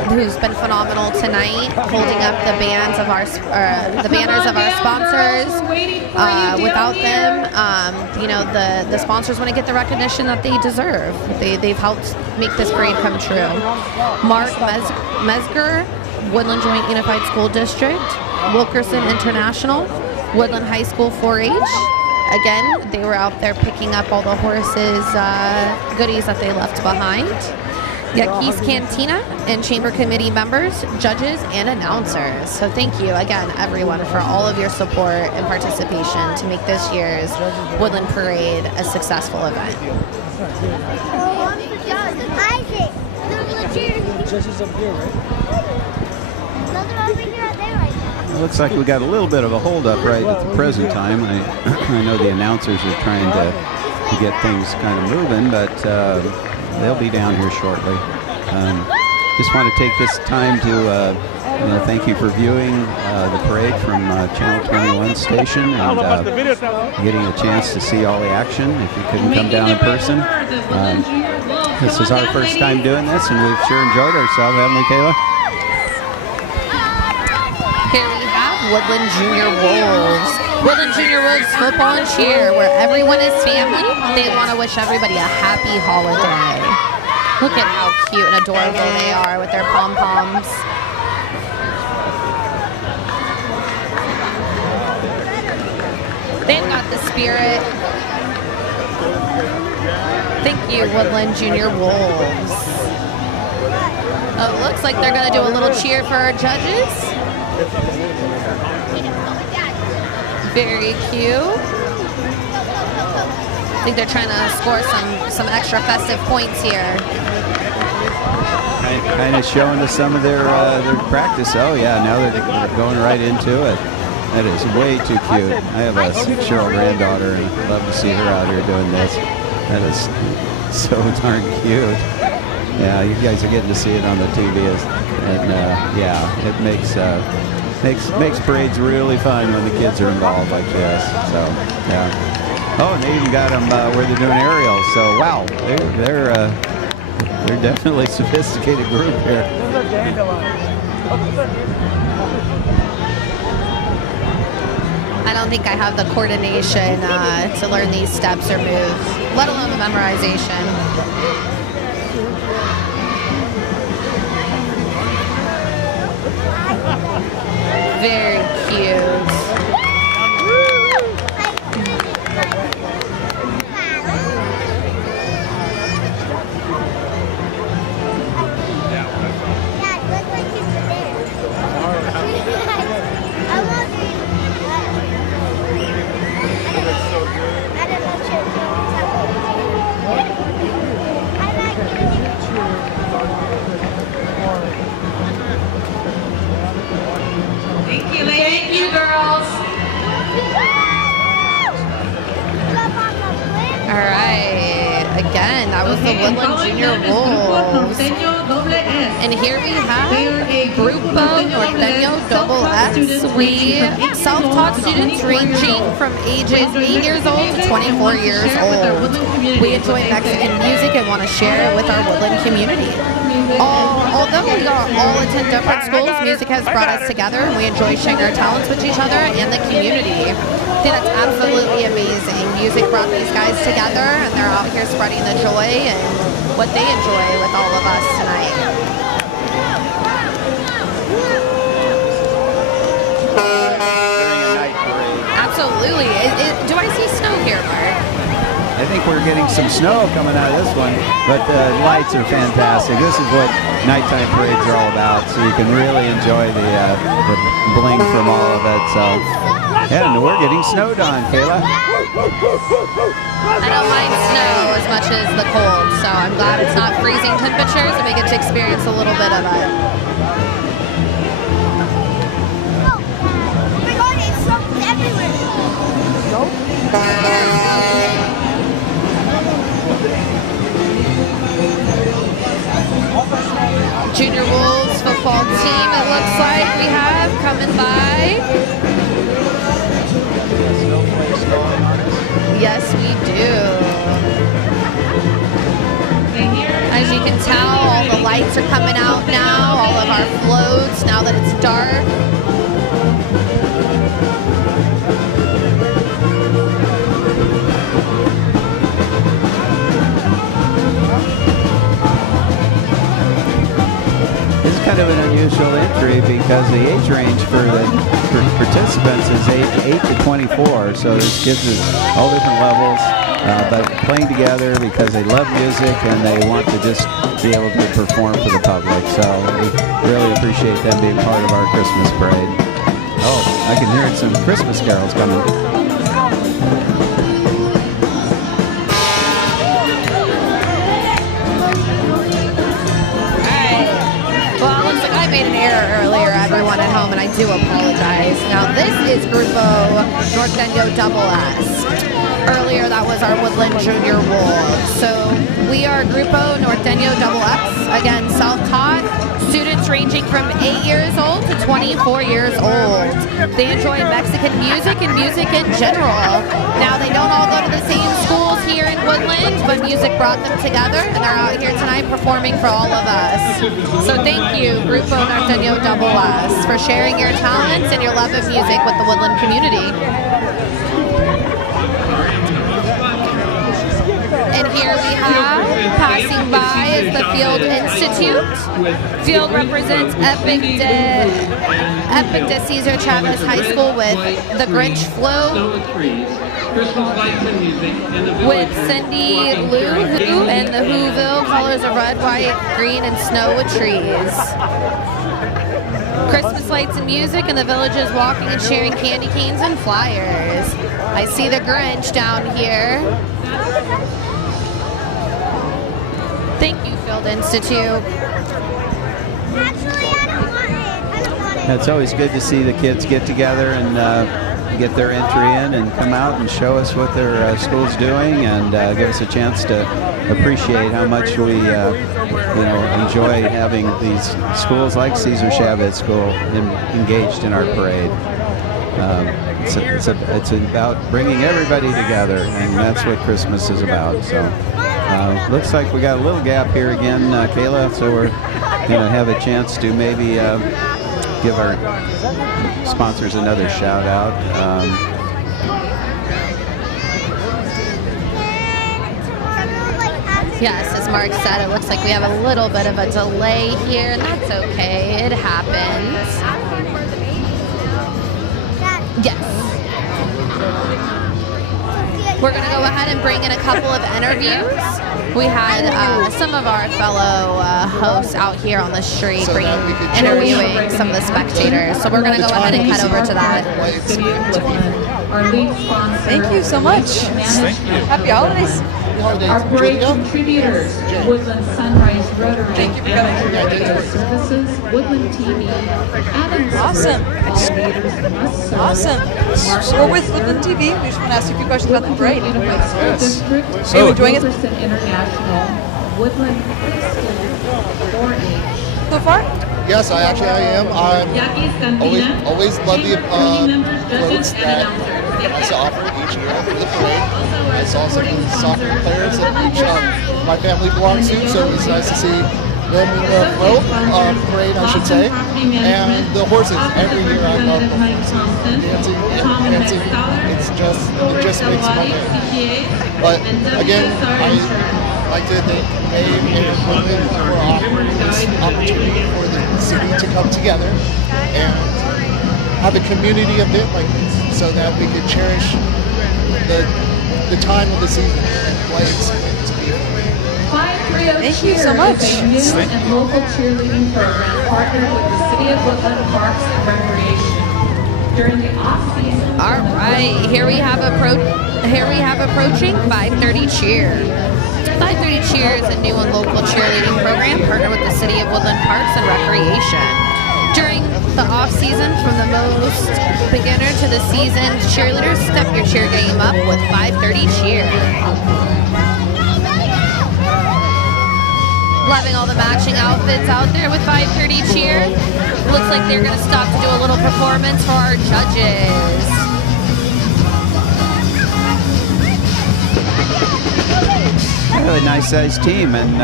who's been phenomenal tonight, holding up the banners of our sponsors. Without them, you know, the sponsors wouldn't get the recognition that they deserve. They've helped make this parade come true. Mark Mesger, Woodland Joint Unified School District, Wilkerson International, Woodland High School 4-H. Again, they were out there picking up all the horses' goodies that they left behind. Yaquis Cantina and Chamber Committee members, judges, and announcers. So thank you again, everyone, for all of your support and participation to make this year's Woodland Parade a successful event. Isaac, look here. Judges up here, right? No, they're over here or there right now. It looks like we got a little bit of a holdup right at the present time. I know the announcers are trying to get things kind of moving, but they'll be down here shortly. Just want to take this time to thank you for viewing the parade from Channel 21 station and getting a chance to see all the action. If you couldn't come down in person, this is our first time doing this, and we've sure enjoyed ourselves, haven't we, Kayla? Here we have Woodland Junior Wolves. Woodland Junior Wolves football and cheer, where everyone is family. They want to wish everybody a happy holiday. Look at how cute and adorable they are with their pom-poms. They've got the spirit. Thank you, Woodland Junior Wolves. Oh, it looks like they're going to do a little cheer for our judges. Very cute. I think they're trying to score some extra festive points here. Kind of showing us some of their practice. Oh yeah, now they're going right into it. That is way too cute. I have a 6-year-old granddaughter, and I'd love to see her out here doing this. That is so darn cute. Yeah, you guys are getting to see it on the TV, and yeah, it makes parades really fun when the kids are involved like this. So yeah. Oh, and they even got them where they're doing aerials. So wow, they're definitely a sophisticated group here. I don't think I have the coordination to learn these steps or moves, let alone the memorization. Very cute. I love you. Thank you, girls. All right, again, that was the Woodland Junior Wolves. And here we have Grupo Norteño Double S. We self-taught students ranging from ages 8 years old to 24 years old. We enjoy Mexican music and want to share it with our Woodland community. Although we all attend different schools, music has brought us together and we enjoy sharing our talents with each other and the community. I think that's absolutely amazing. Music brought these guys together and they're out here spreading the joy and what they enjoy with all of us tonight. Absolutely. Do I see snow here, Mark? I think we're getting some snow coming out of this one, but the lights are fantastic. This is what nighttime parades are all about, so you can really enjoy the bling from all of it. So, and we're getting snowed on, Kayla. I don't mind snow as much as the cold, so I'm glad it's not freezing temperatures and we get to experience a little bit of it. Oh my God, it's something everywhere. Junior Wolves football team, it looks like we have coming by. Yes, we do. As you can tell, all the lights are coming out now, all of our floats, now that it's dark. Kind of an unusual entry because the age range for the participants is 8 to 24, so this gives us all different levels, but playing together because they love music and they want to just be able to perform for the public. So we really appreciate them being part of our Christmas parade. Oh, I can hear some Christmas carols coming. I made an error earlier, everyone at home, and I do apologize. Now, this is Grupo Norteño Double S. Earlier, that was our Woodland Junior Wolves. So, we are Grupo Norteño Double S. Again, self-taught, students ranging from 8 years old to 24 years old. They enjoy Mexican music and music in general. Now, they don't all go to the same schools here in Woodland, but music brought them together, and they're out here tonight performing for all of us. So thank you, Grupo Norteño Double S, for sharing your talents and your love of music with the Woodland community. And here we have, passing by, is the Field Institute. Field represents Epic de Cesar Chavez High School with the Grinch Float, with Cindy Lou Who and the Whoville colors of red, white, green, and snow with trees. Christmas lights and music, and the villagers walking and sharing candy canes and flyers. I see the Grinch down here. Thank you, Field Institute. Actually, I don't want it. I don't want it. It's always good to see the kids get together and get their entry in and come out and show us what their school's doing and give us a chance to appreciate how much we enjoy having these schools like Cesar Chavez School engaged in our parade. It's about bringing everybody together, and that's what Christmas is about. So looks like we got a little gap here again, Kayla, so we're going to have a chance to maybe give our sponsors another shout out. Yes, as Mark said, it looks like we have a little bit of a delay here, and that's okay. It happens. Yes. We're going to go ahead and bring in a couple of interviews. We had some of our fellow hosts out here on the street interviewing some of the spectators. So we're going to go ahead and head over to that. Our lead sponsor. Thank you so much. Thank you. Happy holidays. holidays. Our parade Julia? contributors, Woodland Sunrise Rotary Amateur Radio Services, Woodland TV, Adams Awesome. Awesome. We're with Woodland TV. We just want to ask you a few questions about the parade. District, Are you enjoying it Wilkerson International, Woodland High School, 4H. so far? Yes, I am. I'm Yaquis Cantina, always love the committee members, judges, floats and that announcers. is offered each year for the parade. I saw some of the soccer players that each my family belongs to, so it was nice to see them in the float parade, I should say. And the horses, every year I love the horses. Dancing, it just makes my day. But again, I like to thank Maeve and Woodland for offering this opportunity for the city to come together and have a community event like this so that we can cherish the time of the season and what it's meant to be. 530 Thank you so much. is a new and local cheerleading program partnered with the City of Woodland Parks and Recreation. During the off-season. All right, here we have approaching 530 Cheer. 530 Cheer is a new and local cheerleading program partnered with the City of Woodland Parks and Recreation. During the off-season, from the most beginner to the seasoned cheerleaders, step your cheer game up with 530 Cheer. Loving all the matching outfits out there with 530 Cheer. Looks like they're going to stop to do a little performance for our judges. Really nice sized team, and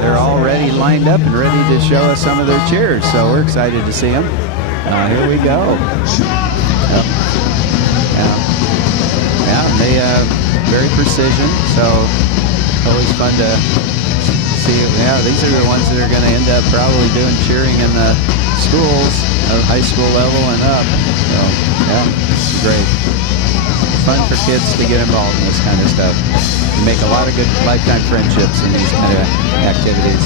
they're already lined up and ready to show us some of their cheers. So we're excited to see them. Here we go. Yeah, they very precision. So always fun to see. Yeah, these are the ones that are going to end up probably doing cheering in the schools, high school level and up. So yeah, it's great. Fun for kids to get involved in this kind of stuff. You make a lot of good lifetime friendships in these kind of activities.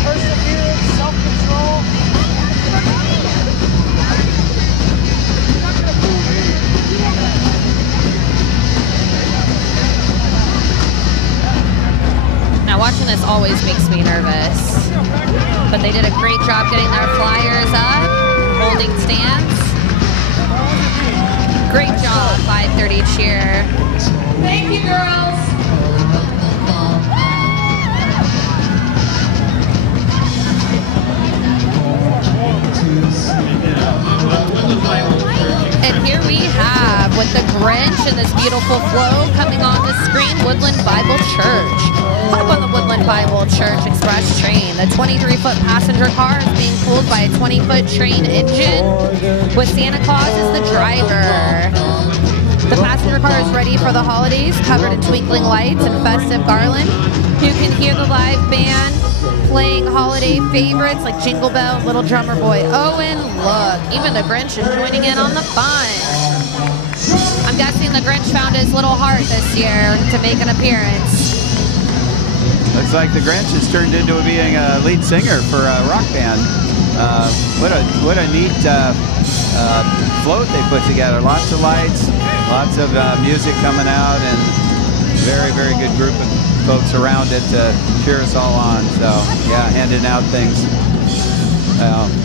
Perseverance, self-control. Now watching this always makes me nervous. But they did a great job getting their flyers up, holding stands. Great job, 530 Cheer. Thank you, girls. And here we have, with the Grinch and this beautiful flow coming on the screen, Woodland Bible Church. Hop on the Woodland Bible Church Express train. The 23-foot passenger car is being pulled by a 20-foot train engine with Santa Claus as the driver. The passenger car is ready for the holidays, covered in twinkling lights and festive garland. You can hear the live band playing holiday favorites like Jingle Bell, Little Drummer Boy. Oh, and look, even the Grinch is joining in on the fun. I'm guessing the Grinch found his little heart this year to make an appearance. Looks like the Grinch has turned into being a lead singer for a rock band. What a neat float they put together. Lots of lights, lots of music coming out, and very, very good group of folks around it to cheer us all on. So yeah, handing out things.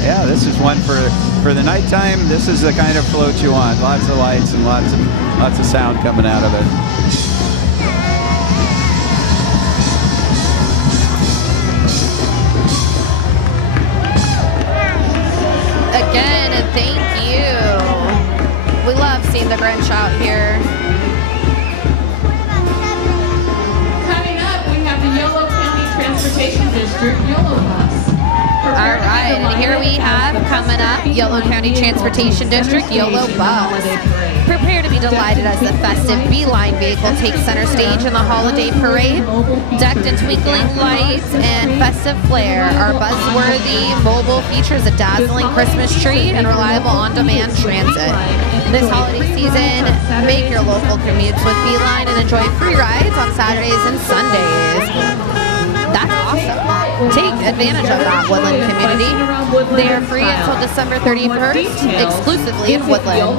Yeah, this is one for the nighttime. This is the kind of float you want. Lots of lights and lots of sound coming out of it. Again, and thank you. We love seeing the Grinch out here. Coming up, we have the Yolo County Transportation District Yolo Bus. All right, and here we have coming up Yolo County Transportation District Yolo Bus. Prepare to be delighted as the festive Beeline vehicle takes center stage in the holiday parade. Decked in twinkling lights and festive flair, our buzzworthy mobile features a dazzling Christmas tree and reliable on-demand transit. This holiday season, make your local commutes with Beeline and enjoy free rides on Saturdays and Sundays. That's awesome. Take advantage of that, Woodland community. They are free until December 31st, exclusively in Woodland.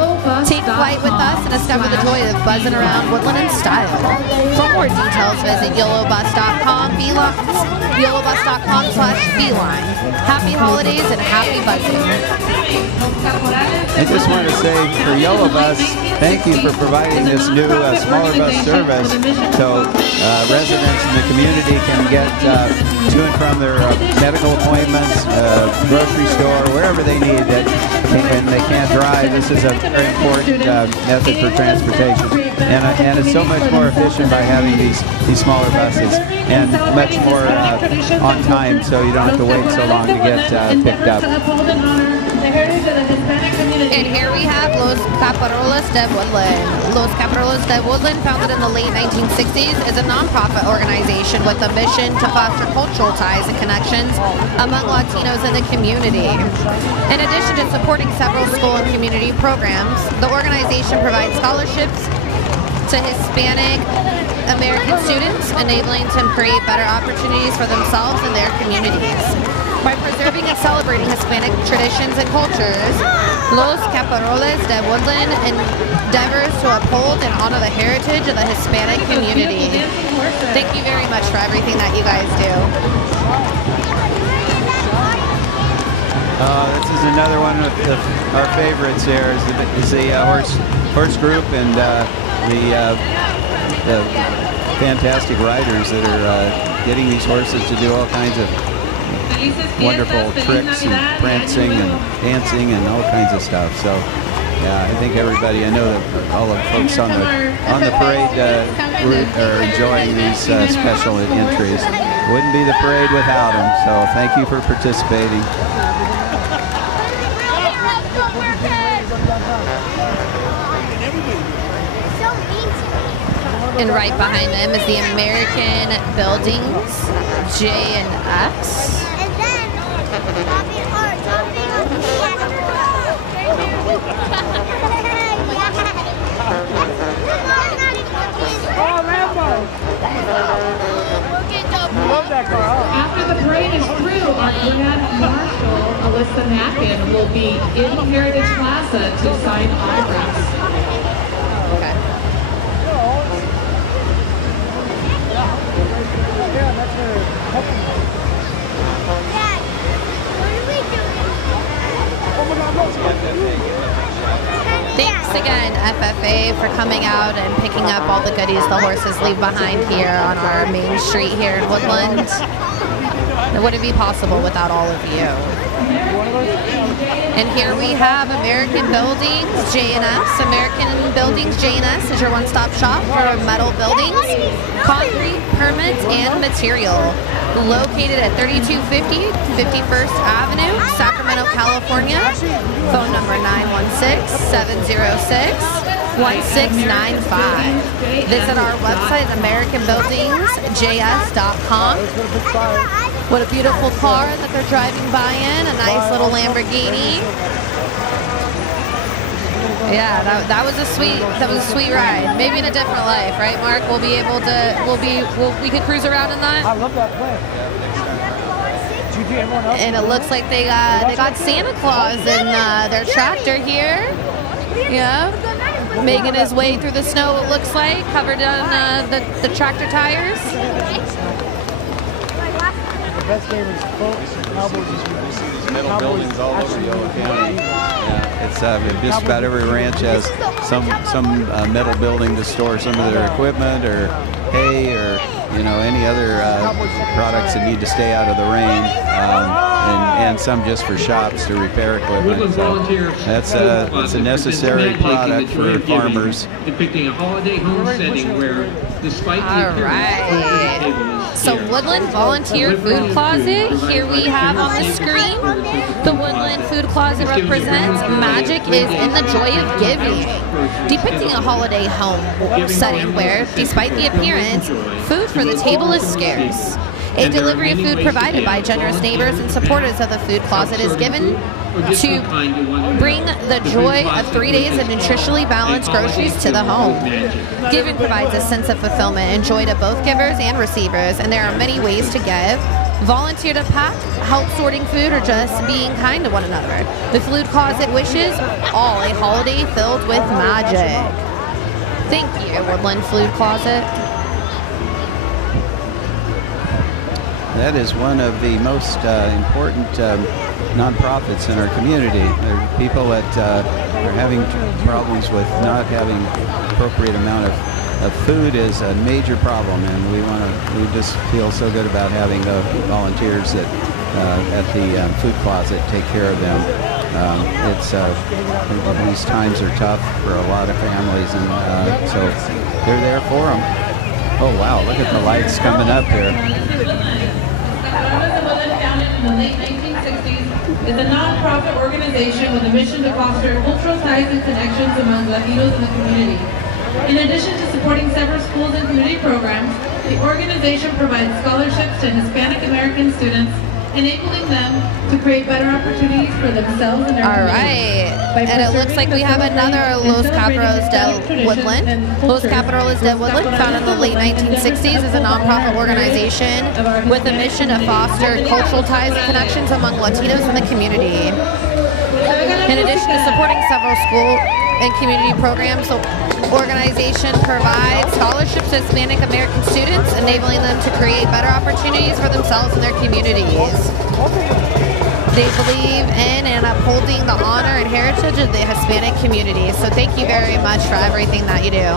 Take flight with us and discover the joy of buzzing around Woodland in style. For more details, visit yellowbus.com, yellowbus.com/beeline. Happy holidays and happy buzzing. I just want to say for Yellow Bus, thank you for providing this new smaller bus service so residents in the community can get to and from their medical appointments, grocery store, wherever they need it, and they can't drive. This is a very important method for transportation, and it's so much more efficient by having these smaller buses and much more on time, so you don't have to wait so long to get picked up. And here we have Los Caparolas de Woodland. Los Caparolas de Woodland, founded in the late 1960s, is a nonprofit organization with a mission to foster cultural ties and connections among Latinos in the community. In addition to supporting several school and community programs, the organization provides scholarships to Hispanic American students, enabling them to create better opportunities for themselves and their communities. By preserving and celebrating Hispanic traditions and cultures, Los Caparoles de Woodland endeavors to uphold and honor the heritage of the Hispanic community. Thank you very much for everything that you guys do. This is another one of our favorites here is the horse group and the fantastic riders that are getting these horses to do all kinds of wonderful tricks and prancing and dancing and all kinds of stuff. So yeah, I think everybody, I know that all the folks on the parade route are enjoying these special entries. Wouldn't be the parade without them, so thank you for participating. And right behind them is the American Buildings, J and X. And then, topping on the After the parade is through, our Grand Marshal, Alyssa Mackin, will be in Heritage Plaza to sign autographs. Thanks again, FFA, for coming out and picking up all the goodies the horses leave behind here on our main street here in Woodland. It wouldn't be possible without all of you. And here we have American Buildings, J&S. American Buildings, J&S is your one-stop shop for metal buildings, concrete, permits, and material. Located at 3250 51st Avenue, Sacramento, California. Phone number 916-706-1695. Visit our website, AmericanBuildingsJS.com. What a beautiful car that they're driving by in, a nice little Lamborghini. Yeah, that was a sweet ride. Maybe in a different life, right, Mark? We could cruise around in that. I love that plane. And it looks like they got Santa Claus in their tractor here. Yeah, making his way through the snow. It looks like covered on the tractor tires. The best game is Colts, Cowboys. You see these metal buildings all over Yolo County. Yeah, it's just about every ranch has some metal building to store some of their equipment or hay or any other products that need to stay out of the rain, and some just for shops to repair equipment. So that's a necessary product for farmers. Depicting a holiday home setting where, despite All right. So Woodland Volunteer Food Closet, here we have on the screen. The Woodland Food Closet represents magic is in the joy of giving, depicting a holiday home setting where, despite the appearance, food for the table is scarce. A delivery of food provided by generous neighbors and supporters of the food closet is given to bring the joy of 3 days of nutritionally balanced groceries to the home. Giving provides a sense of fulfillment and joy to both givers and receivers, and there are many ways to give. Volunteer to pack, help sorting food, or just being kind to one another. The food closet wishes all a holiday filled with magic. Thank you, Woodland Food Closet. That is one of the most important nonprofits in our community. There are people that are having problems with not having appropriate amount of food is a major problem, and we just feel so good about having the volunteers that at the food closet take care of them. These times are tough for a lot of families, and so they're there for them. Oh wow, look at the lights coming up here. Founded in the late 1960s, is a non-profit organization with a mission to foster cultural ties and connections among Latinos in the community. In addition to supporting several schools and community programs, the organization provides scholarships to Hispanic American students, enabling them to create better opportunities for themselves and their communities. All right, and it looks like we have another Los Caparros de Woodland. Los Caparros de Woodland, founded in the late 1960s, is a nonprofit organization with a mission to foster cultural ties and connections among Latinos in the community. In addition to supporting several school and community programs, the organization provides scholarships to Hispanic American students, enabling them to create better opportunities for themselves and their communities. They believe in and upholding the honor and heritage of the Hispanic community. So thank you very much for everything that you do.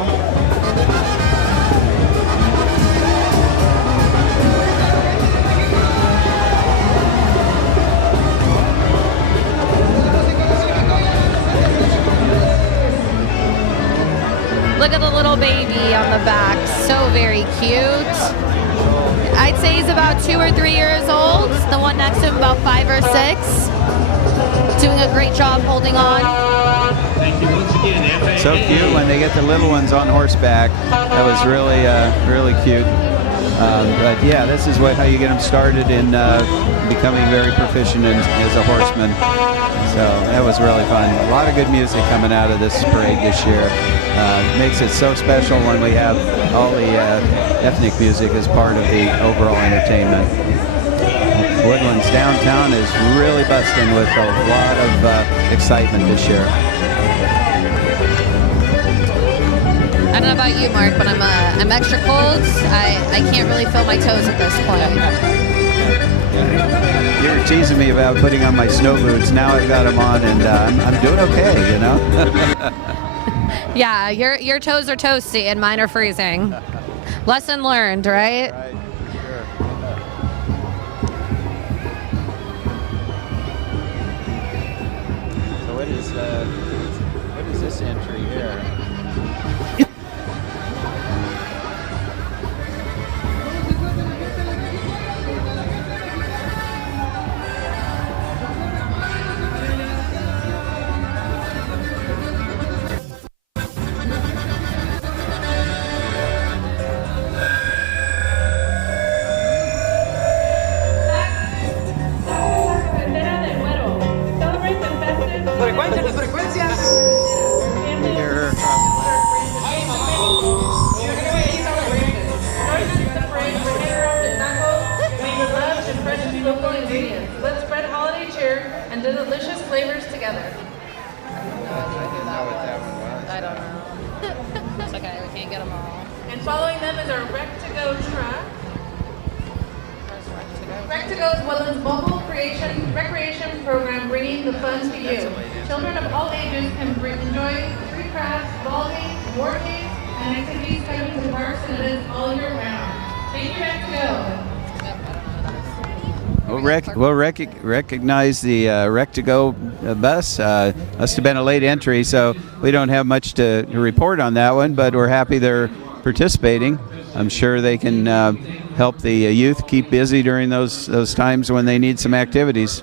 Look at the little baby on the back, so very cute. I'd say he's about 2 or 3 years old. The one next to him about 5 or 6. Doing a great job holding on. Thank you once again, FAA. So cute when they get the little ones on horseback. That was really, really cute. But yeah, this is how you get them started in becoming very proficient as a horseman. So that was really fun. A lot of good music coming out of this parade this year. Makes it so special when we have all the ethnic music as part of the overall entertainment. Woodland's downtown is really busting with a lot of excitement this year. I don't know about you, Mark, but I'm extra cold. I can't really feel my toes at this point. You were teasing me about putting on my snow boots. Now I've got them on, and I'm doing okay, you know? Yeah, your toes are toasty and mine are freezing. Lesson learned, right? Right, sure. So what is this entry here? Let's spread holiday cheer and delicious flavors together. I don't know. It's okay, we can't get them all. And following them is our Rec-to-Go truck. Rec-to-Go is Woodland's mobile recreation program, bringing the fun to you. Children of all ages can enjoy free crafts, ball games, board games, and activities coming to the parks and events all year round. Thank you, Rec-to-Go. We'll recognize the Rec-to-Go bus. Must have been a late entry, so we don't have much to report on that one, but we're happy they're participating. I'm sure they can help the youth keep busy during those times when they need some activities.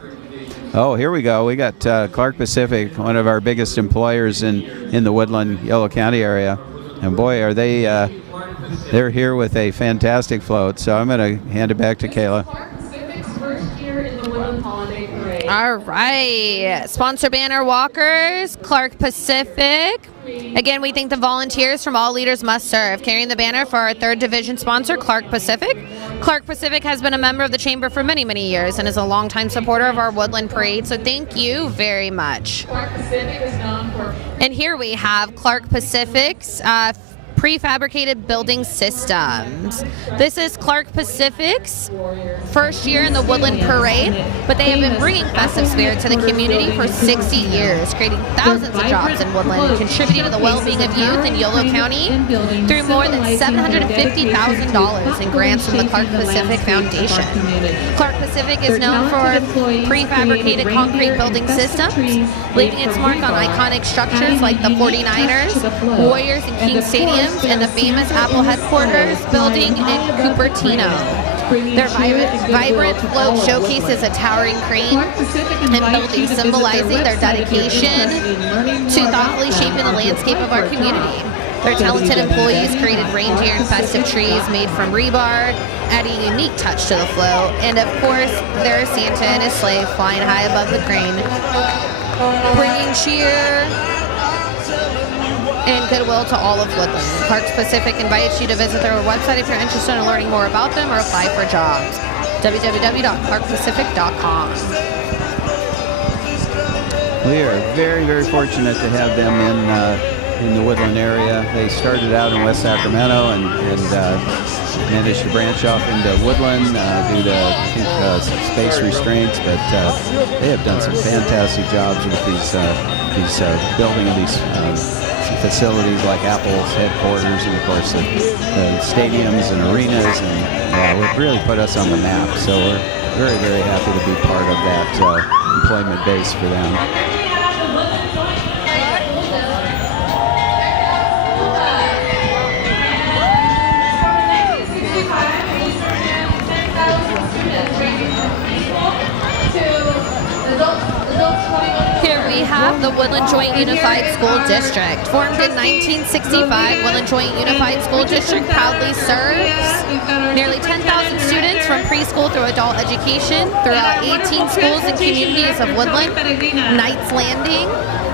Oh, here we go. We got Clark Pacific, one of our biggest employers in the Woodland, Yellow County area. And boy, are they they're here with a fantastic float. So I'm going to hand it back to Kayla. All right. Sponsor banner walkers, Clark Pacific. Again, we thank the volunteers from All Leaders Must Serve, carrying the banner for our 3rd division sponsor, Clark Pacific. Clark Pacific has been a member of the Chamber for many, many years and is a longtime supporter of our Woodland Parade, so thank you very much. Clark Pacific is known for... And here we have Clark Pacific's prefabricated building systems. This is Clark Pacific's first year in the Woodland Parade, but they have been bringing festive spirit to the community for 60 years, creating thousands of jobs in Woodland and contributing to the well-being of youth in Yolo County through more than $750,000 in grants from the Clark Pacific Foundation. Clark Pacific is known for prefabricated concrete building systems, leaving its mark on iconic structures like the 49ers, Warriors, and King Stadium, and the famous Apple headquarters building in Cupertino. Their vibrant float showcases a towering crane and building symbolizing their dedication to thoughtfully shaping the landscape of our community. Their talented employees created reindeer and festive trees made from rebar, adding a unique touch to the float. And of course, there's Santa and his sleigh flying high above the crane, bringing cheer and goodwill to all of Woodland. Clark Pacific invites you to visit their website if you're interested in learning more about them or apply for jobs. www.clarkpacific.com. We are very, very fortunate to have them in the Woodland area. They started out in West Sacramento and managed to branch off into Woodland due to space restraints, but they have done some fantastic jobs with these building of these facilities like Apple's headquarters and of course the stadiums and arenas, and it really put us on the map. So we're very, very happy to be part of that employment base for them. Here we have the Woodland Joint Unified School District. Formed in 1965, Woodland Joint Unified School District proudly serves nearly 10,000 students from preschool through adult education throughout 18 schools and communities of Woodland, Knights Landing,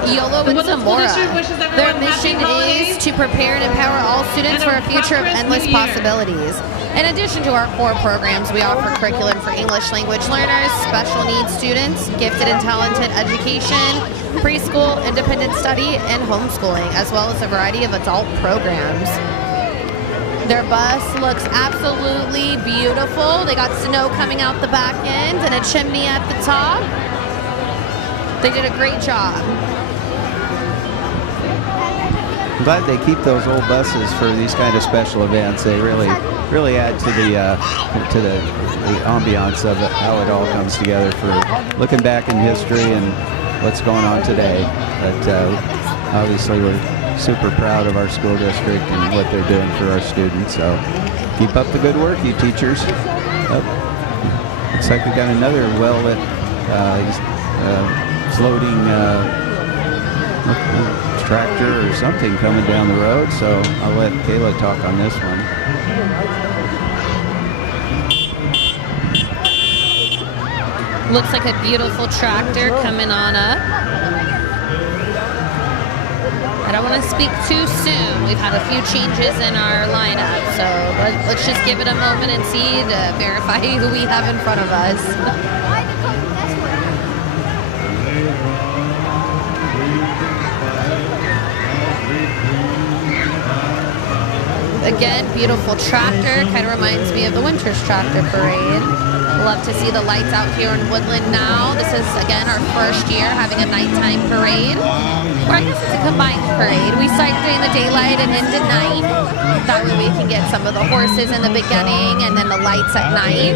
Yolo, and Zamora. Their mission is to prepare and empower all students for a future of endless possibilities. In addition to our core programs, we offer curriculum for English language learners, special needs students, gifted and talented education, preschool, independent study, and homeschooling, as well as a variety of adult programs. Their bus looks absolutely beautiful. They got snow coming out the back end and a chimney at the top. They did a great job. I'm glad they keep those old buses for these kind of special events. They really add to the ambiance of it, how it all comes together for looking back in history and what's going on today. But obviously we're super proud of our school district and what they're doing for our students. So keep up the good work, you teachers. Looks like we got another well-lit floating tractor or something coming down the road, so I'll let Kayla talk on this one. Looks like a beautiful tractor coming on up. I don't want to speak too soon. We've had a few changes in our lineup, so let's just give it a moment and see to verify who we have in front of us. Again, beautiful tractor. Kind of reminds me of the Winter's Tractor Parade. Love to see the lights out here in Woodland now. This is, again, our first year having a nighttime parade. Or I guess it's a combined parade. We start during the daylight and end at night. That way we can get some of the horses in the beginning and then the lights at night.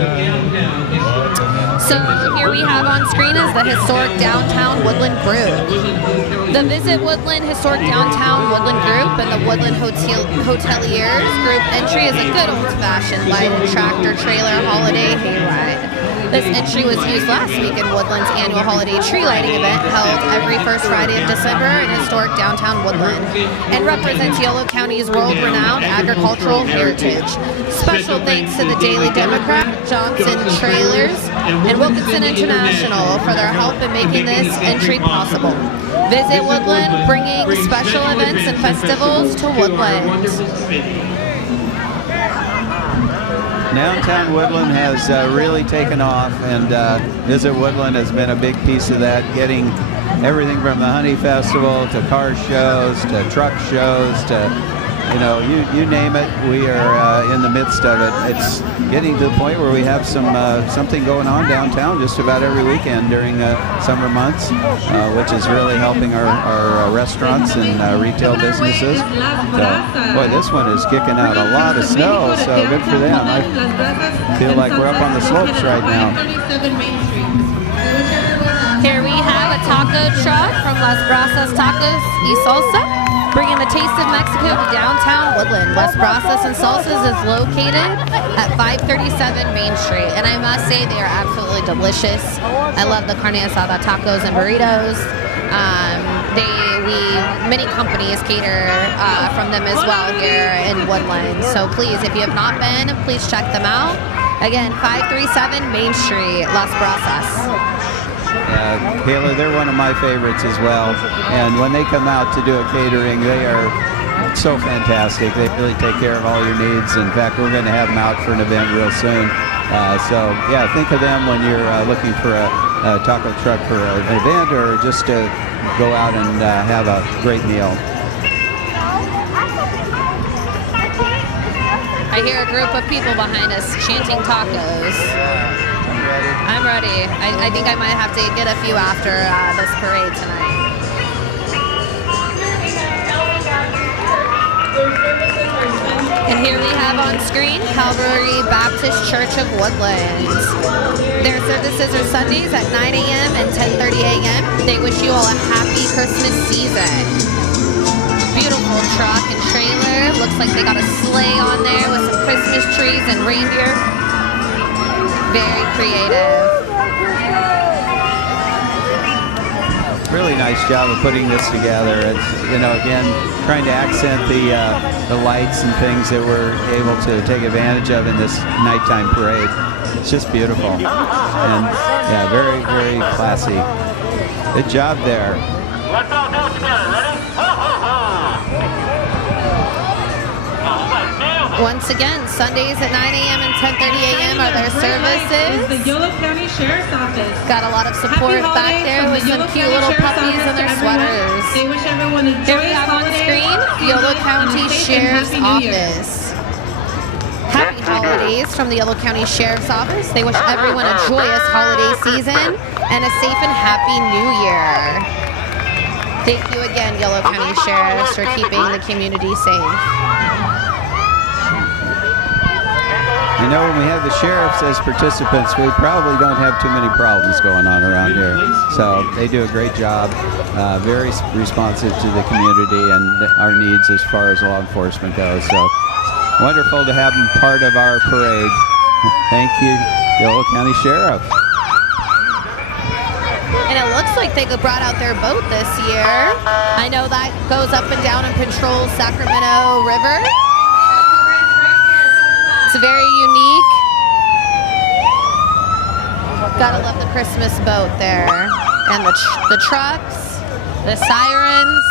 So here we have on screen is the historic downtown Woodland group. The Visit Woodland Historic Downtown Woodland Group and the Woodland Hoteliers Group entry is a good old-fashioned lighted tractor trailer holiday hayride. This entry was used last week in Woodland's annual holiday tree lighting event held every first Friday of December in historic downtown Woodland and represents Yolo County's world-renowned agricultural heritage. Special thanks to the Daily Democrat, Johnson Trailers, and Wilkinson International for their help in making this entry possible. Visit Woodland, bringing special events and festivals to Woodland. Downtown Woodland has really taken off, and Visit Woodland has been a big piece of that, getting everything from the Honey Festival to car shows to truck shows to, you know, you name it, we are in the midst of it. It's getting to the point where we have something going on downtown just about every weekend during summer months, which is really helping our restaurants and retail businesses. So, boy, this one is kicking out a lot of snow, so good for them. I feel like we're up on the slopes right now. Here we have a taco truck from Las Brasas Tacos y Salsa, bringing the taste of Mexico to downtown Woodland. Las Brasas and Salsas is located at 537 Main Street, and I must say they are absolutely delicious. I love the carne asada tacos and burritos. Many companies cater from them as well here in Woodland. So please, if you have not been, please check them out. Again, 537 Main Street, Las Brasas. Kayla, they're one of my favorites as well. And when they come out to do a catering, they are so fantastic. They really take care of all your needs. In fact, we're going to have them out for an event real soon. So, yeah, think of them when you're looking for a taco truck for an event or just to go out and have a great meal. I hear a group of people behind us chanting tacos. I'm ready. I think I might have to get a few after this parade tonight. And here we have on screen Calvary Baptist Church of Woodland. Their services are Sundays at 9 a.m. and 10:30 a.m. They wish you all a happy Christmas season. Beautiful truck and trailer. Looks like they got a sleigh on there with some Christmas trees and reindeer. Very creative. Really nice job of putting this together. It's, you know, again, trying to accent the lights and things that we're able to take advantage of in this nighttime parade. It's just beautiful. And yeah, very, very classy. Good job there. Let's all do it together. Ready? Once again, Sundays at 9 a.m. and 10:30 a.m. are their services. The Yolo County Sheriff's Office. Got a lot of support back there with some cute little puppies and their sweaters. They wish everyone a Here we joyous have on holiday, screen the Yolo County Sheriff's Office. Happy holidays from the Yolo County Sheriff's Office. They wish everyone a joyous holiday season and a safe and happy New Year. Thank you again, Yolo County Sheriffs, for keeping the community safe. You know, when we have the sheriffs as participants, we probably don't have too many problems going on around here. So they do a great job, very responsive to the community and our needs as far as law enforcement goes. So it's wonderful to have them part of our parade. Thank you, Yolo County Sheriff. And it looks like they brought out their boat this year. I know that goes up and down and patrols Sacramento River. It's very unique. Gotta love the Christmas boat there. And the trucks, the sirens.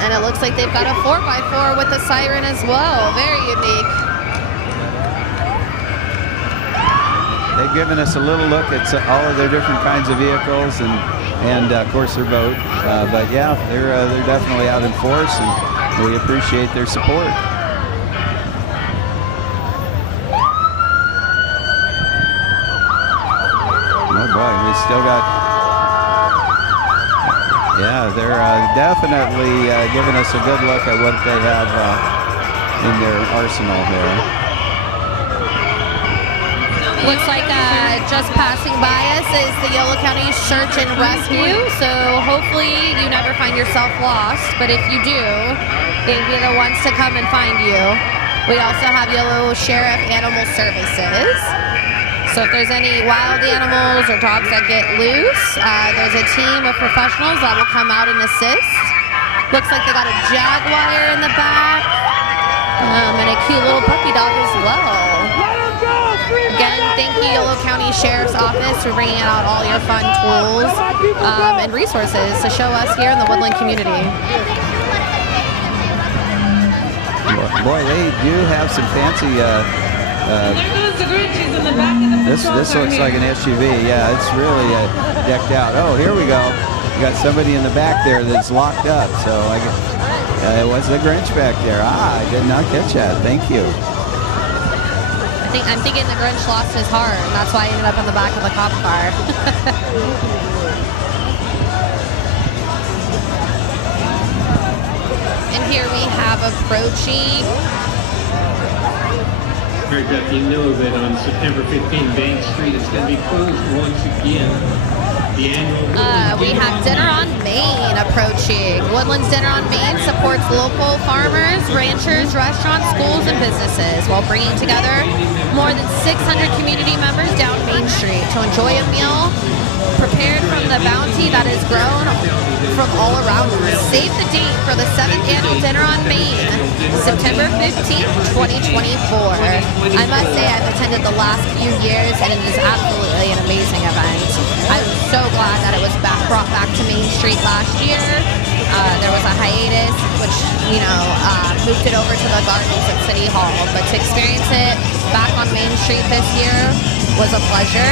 And it looks like they've got a 4x4 with a siren as well. Very unique. They've given us a little look at all of their different kinds of vehicles and of course their boat. But yeah, they're definitely out in force, and we appreciate their support. Oh boy, we still got. Yeah, they're definitely giving us a good look at what they have in their arsenal there. Looks like just passing by us is the Yolo County Search and Rescue, so hopefully you never find yourself lost, but if you do, they'd be the ones to come and find you. We also have Yellow Sheriff Animal Services. So if there's any wild animals or dogs that get loose, there's a team of professionals that will come out and assist. Looks like they got a jaguar in the back, and a cute little puppy dog as well. Again, thank you Yolo County Sheriff's Office for bringing out all your fun tools and resources to show us here in the Woodland community. Boy, they do have some fancy. This looks like an SUV. Yeah, it's really decked out. Oh, here we go. You got somebody in the back there that's locked up. So it was the Grinch back there. I did not catch that. Thank you. I'm thinking the Grinch lost his heart, and that's why he ended up in the back of the cop car. And here we have approaching. All right, Beth, you know that on September 15th, Bank Street is going to be closed once again. The annual we have Dinner on Main approaching. Woodland's Dinner on Main supports local farmers, ranchers, restaurants, schools, and businesses while bringing together more than 600 community members down Main Street to enjoy a meal prepared from the bounty that is grown from all around us. Save the date for the 7th annual Dinner on Main, September 15th, 2024. I must say I've attended the last few years, and it is absolutely an amazing event. I'm so glad that it was brought back to Main Street last year. There was a hiatus, which, moved it over to the gardens at City Hall. But to experience it back on Main Street this year was a pleasure.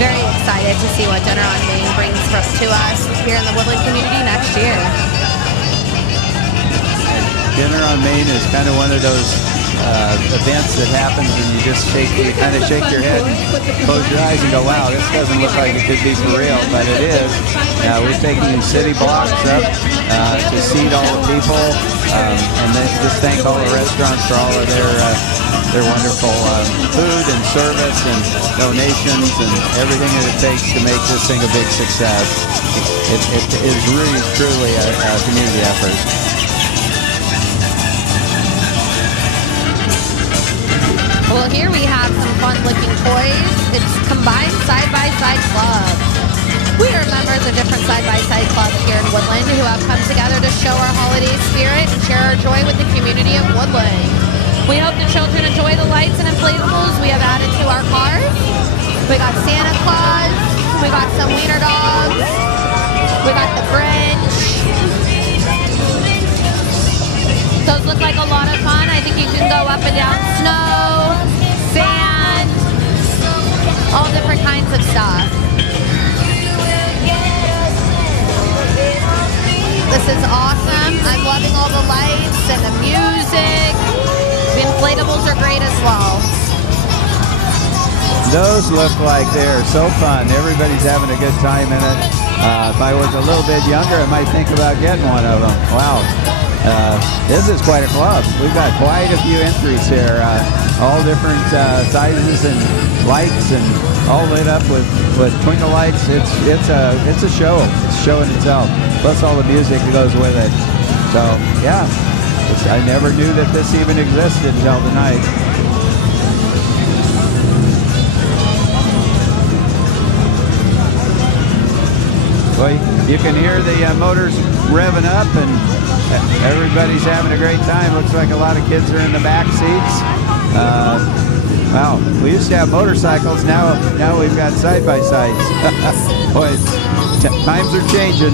Very excited to see what Dinner on Main brings to us here in the Woodland community next year. Dinner on Main is kind of one of those events that happens and you just kind of shake your head, close your eyes and go, wow, this doesn't look like it could be for real, but it is. We're taking city blocks up to seat all the people, and then just thank all the restaurants for all of their wonderful food and service and donations and everything that it takes to make this thing a big success. It is really, truly a community effort. Well, here we have some fun-looking toys. It's Combined Side-by-Side Club. We are members of different side-by-side clubs here in Woodland who have come together to show our holiday spirit and share our joy with the community of Woodland. We hope the children enjoy the lights and inflatables we have added to our cars. We got Santa Claus, we got some wiener dogs, we got the Grinch. Those look like a lot of fun. I think you can go up and down snow, sand, all different kinds of stuff. This is awesome. I'm loving all the lights and the music. The inflatables are great as well. Those look like they're so fun. Everybody's having a good time in it. If I was a little bit younger, I might think about getting one of them. Wow. This is quite a club. We've got quite a few entries here, all different sizes and lights, and all lit up with twinkle lights. It's a show. It's showing itself. Plus all the music that goes with it. So yeah, I never knew that this even existed until tonight. Well, you can hear the motors revving up, and everybody's having a great time. Looks like a lot of kids are in the back seats. Wow, we used to have motorcycles. Now we've got side-by-sides. Boy, times are changing.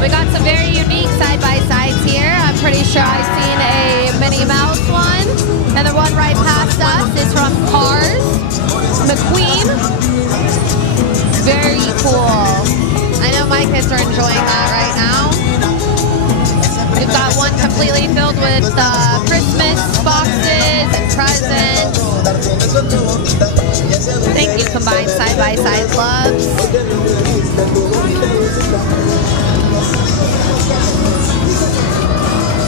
We got some very unique side-by-sides here. I'm pretty sure I've seen a Minnie Mouse one. And the one right past us is from Cars, McQueen. Very cool. I know my kids are enjoying that right now. We've got one completely filled with Christmas boxes and presents. Thank you, Combined Side-by-Side Clubs.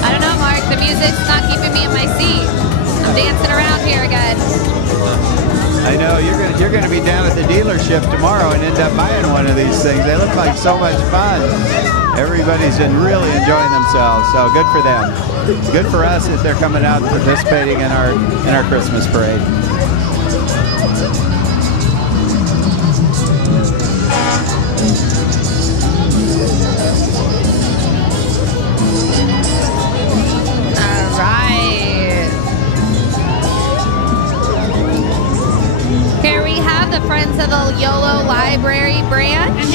I don't know, Mark. The music's not keeping me in my seat. I'm dancing around here again. I know you're gonna be down at the dealership tomorrow and end up buying one of these things. They look like so much fun. Everybody's been really enjoying themselves, so good for them. Good for us if they're coming out and participating in our Christmas parade. Here we have the Friends of the YOLO Library branch.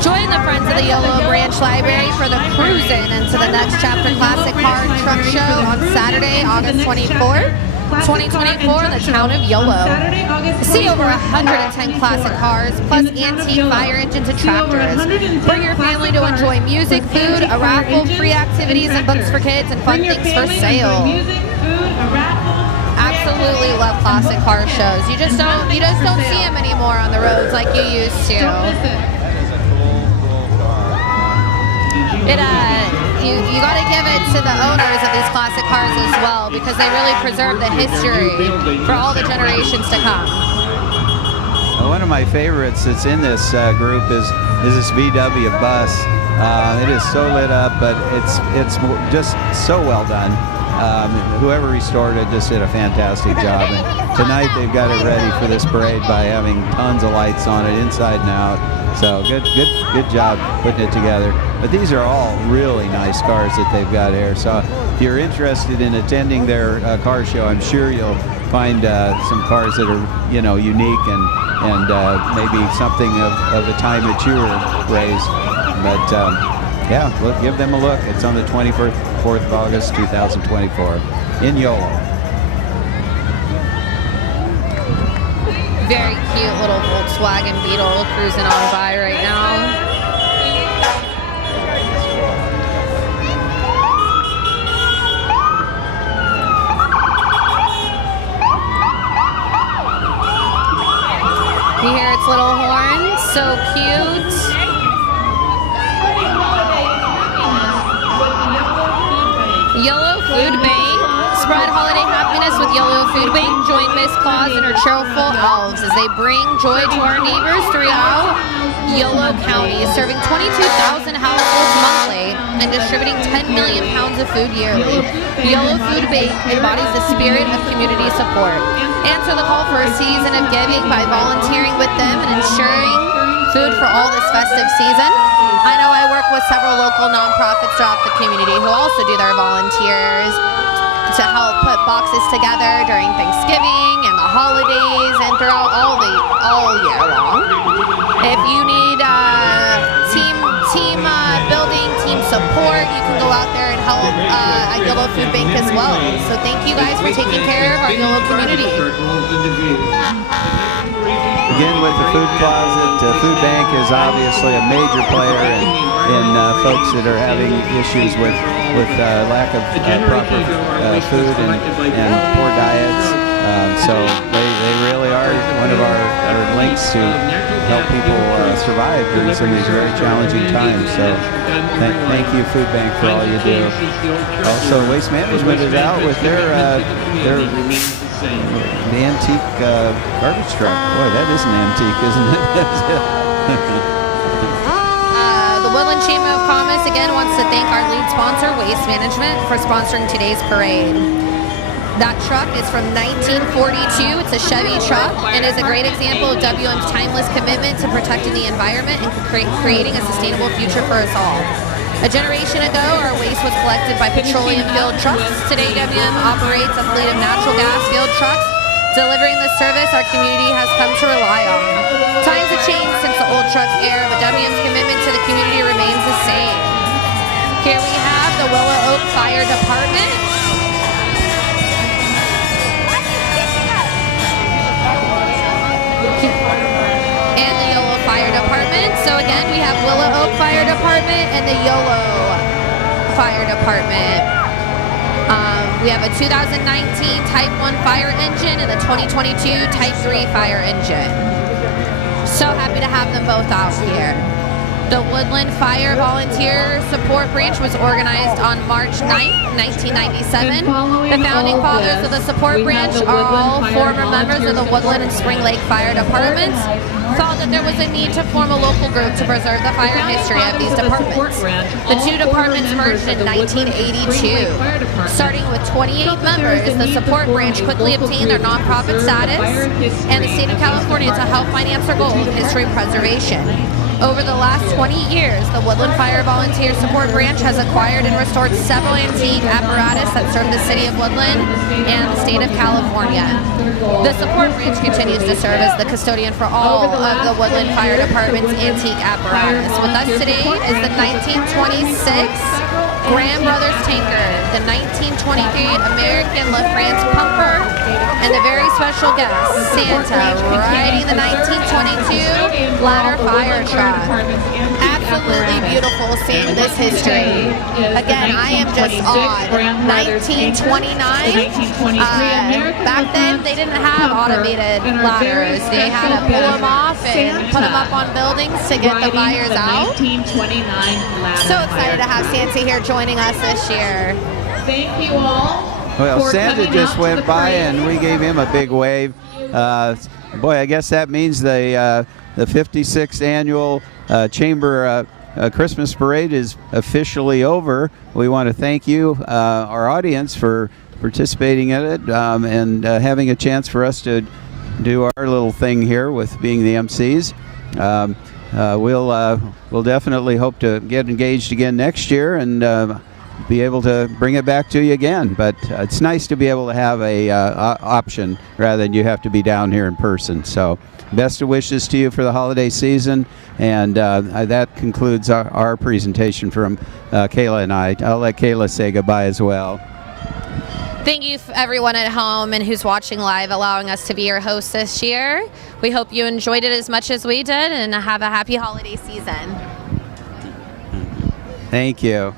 Join the Friends of the YOLO Branch Library for the Cruisin' into the Next Chapter Classic Car and Truck Show on Saturday, August 24th, 2024 in the town of YOLO. See over 110 classic cars, plus antique fire engines and tractors. Bring your family to enjoy music, food, a raffle, free activities and books for kids, and fun things for sale. Absolutely love classic car shows. You just don't see them anymore on the roads like you used to. You got to give it to the owners of these classic cars as well, because they really preserve the history for all the generations to come. One of my favorites that's in this group is this VW bus. It is so lit up, but it's just so well done. Whoever restored it just did a fantastic job. And tonight they've got it ready for this parade by having tons of lights on it inside and out. So good job putting it together. But these are all really nice cars that they've got here. So if you're interested in attending their car show, I'm sure you'll find some cars that are unique and maybe something of the time that you were raised. But yeah, look, give them a look. It's on the 24th of August, 2024 in YOLO. Very cute little Volkswagen Beetle cruising on by right now. You hear its little horn, so cute. YOLO Food Bank. Spread holiday happiness with YOLO Food Bank. Join Miss Claus and her cheerful elves as they bring joy to our neighbors throughout YOLO County, serving 22,000 households monthly and distributing 10 million pounds of food yearly. YOLO Food Bank embodies the spirit of community support. Answer the call for a season of giving by volunteering with them and ensuring food for all this festive season. I know I work with several local nonprofits throughout the community who also do their volunteers to help put boxes together during Thanksgiving and the holidays and throughout all year long. If you need team building, team support, you can go out there and help at YOLO Food Bank as well. So thank you guys for taking care of our YOLO community. Again, with the food closet, Food Bank is obviously a major player in folks that are having issues with lack of proper food and poor diets. So they really are one of our links to help people survive during some of these very challenging times. So thank you, Food Bank, for all you do. Also, Waste Management is out with the antique garbage truck. Boy, that is an antique, isn't it? The Woodland Chamber of Commerce again wants to thank our lead sponsor, Waste Management, for sponsoring today's parade. That truck is from 1942. It's a Chevy truck and is a great example of WM's timeless commitment to protecting the environment and creating a sustainable future for us all. A generation ago, our waste was collected by petroleum-fueled trucks. Today, WM operates a fleet of natural gas-fueled trucks, delivering the service our community has come to rely on. Times have changed since the old truck era, but WM's commitment to the community remains the same. Here we have the Willow Oak Fire Department. And the YOLO Fire Department. So again, we have Willow Oak Fire Department and the YOLO Fire Department. We have a 2019 Type 1 fire engine and the 2022 Type 3 fire engine. So happy to have them both out here. The Woodland Fire Volunteer Support Branch was organized on March 9th, 1997. The founding fathers of the support branch are all former members of the Woodland and Spring Lake Fire Departments. Thought that there was a need to form a local group to preserve the fire history of these departments. The two departments merged in 1982. Starting with 28 members, the support branch quickly obtained their nonprofit status and the state of California to help finance their goal of history preservation. Over the last 20 years, the Woodland Fire Volunteer Support Branch has acquired and restored several antique apparatus that serve the city of Woodland and the state of California. The support branch continues to serve as the custodian for all of the Woodland Fire Department's antique apparatus. With us today is the 1926 Graham Brothers tanker, the 1923 American LaFrance pumper, and the very special guest, Santa, riding the 1922 ladder fire truck. Absolutely beautiful seeing this history. Again, I am just awed. 1929. Back then, they didn't have automated ladders. They had to pull them off and put them up on buildings to get the fires out. So excited to have Santa here joining us this year. Thank you all. Well, Santa just went by and we gave him a big wave. Boy, I guess that means the 56th annual Chamber Christmas Parade is officially over. We want to thank you, our audience, for participating in it and having a chance for us to do our little thing here with being the MCs. We'll definitely hope to get engaged again next year and be able to bring it back to you again. But it's nice to be able to have a option rather than you have to be down here in person. So best of wishes to you for the holiday season, and that concludes our presentation from Kayla and I. I'll let Kayla say goodbye as well. Thank you everyone at home and who's watching live, allowing us to be your host this year. We hope you enjoyed it as much as we did and have a happy holiday season. Thank you.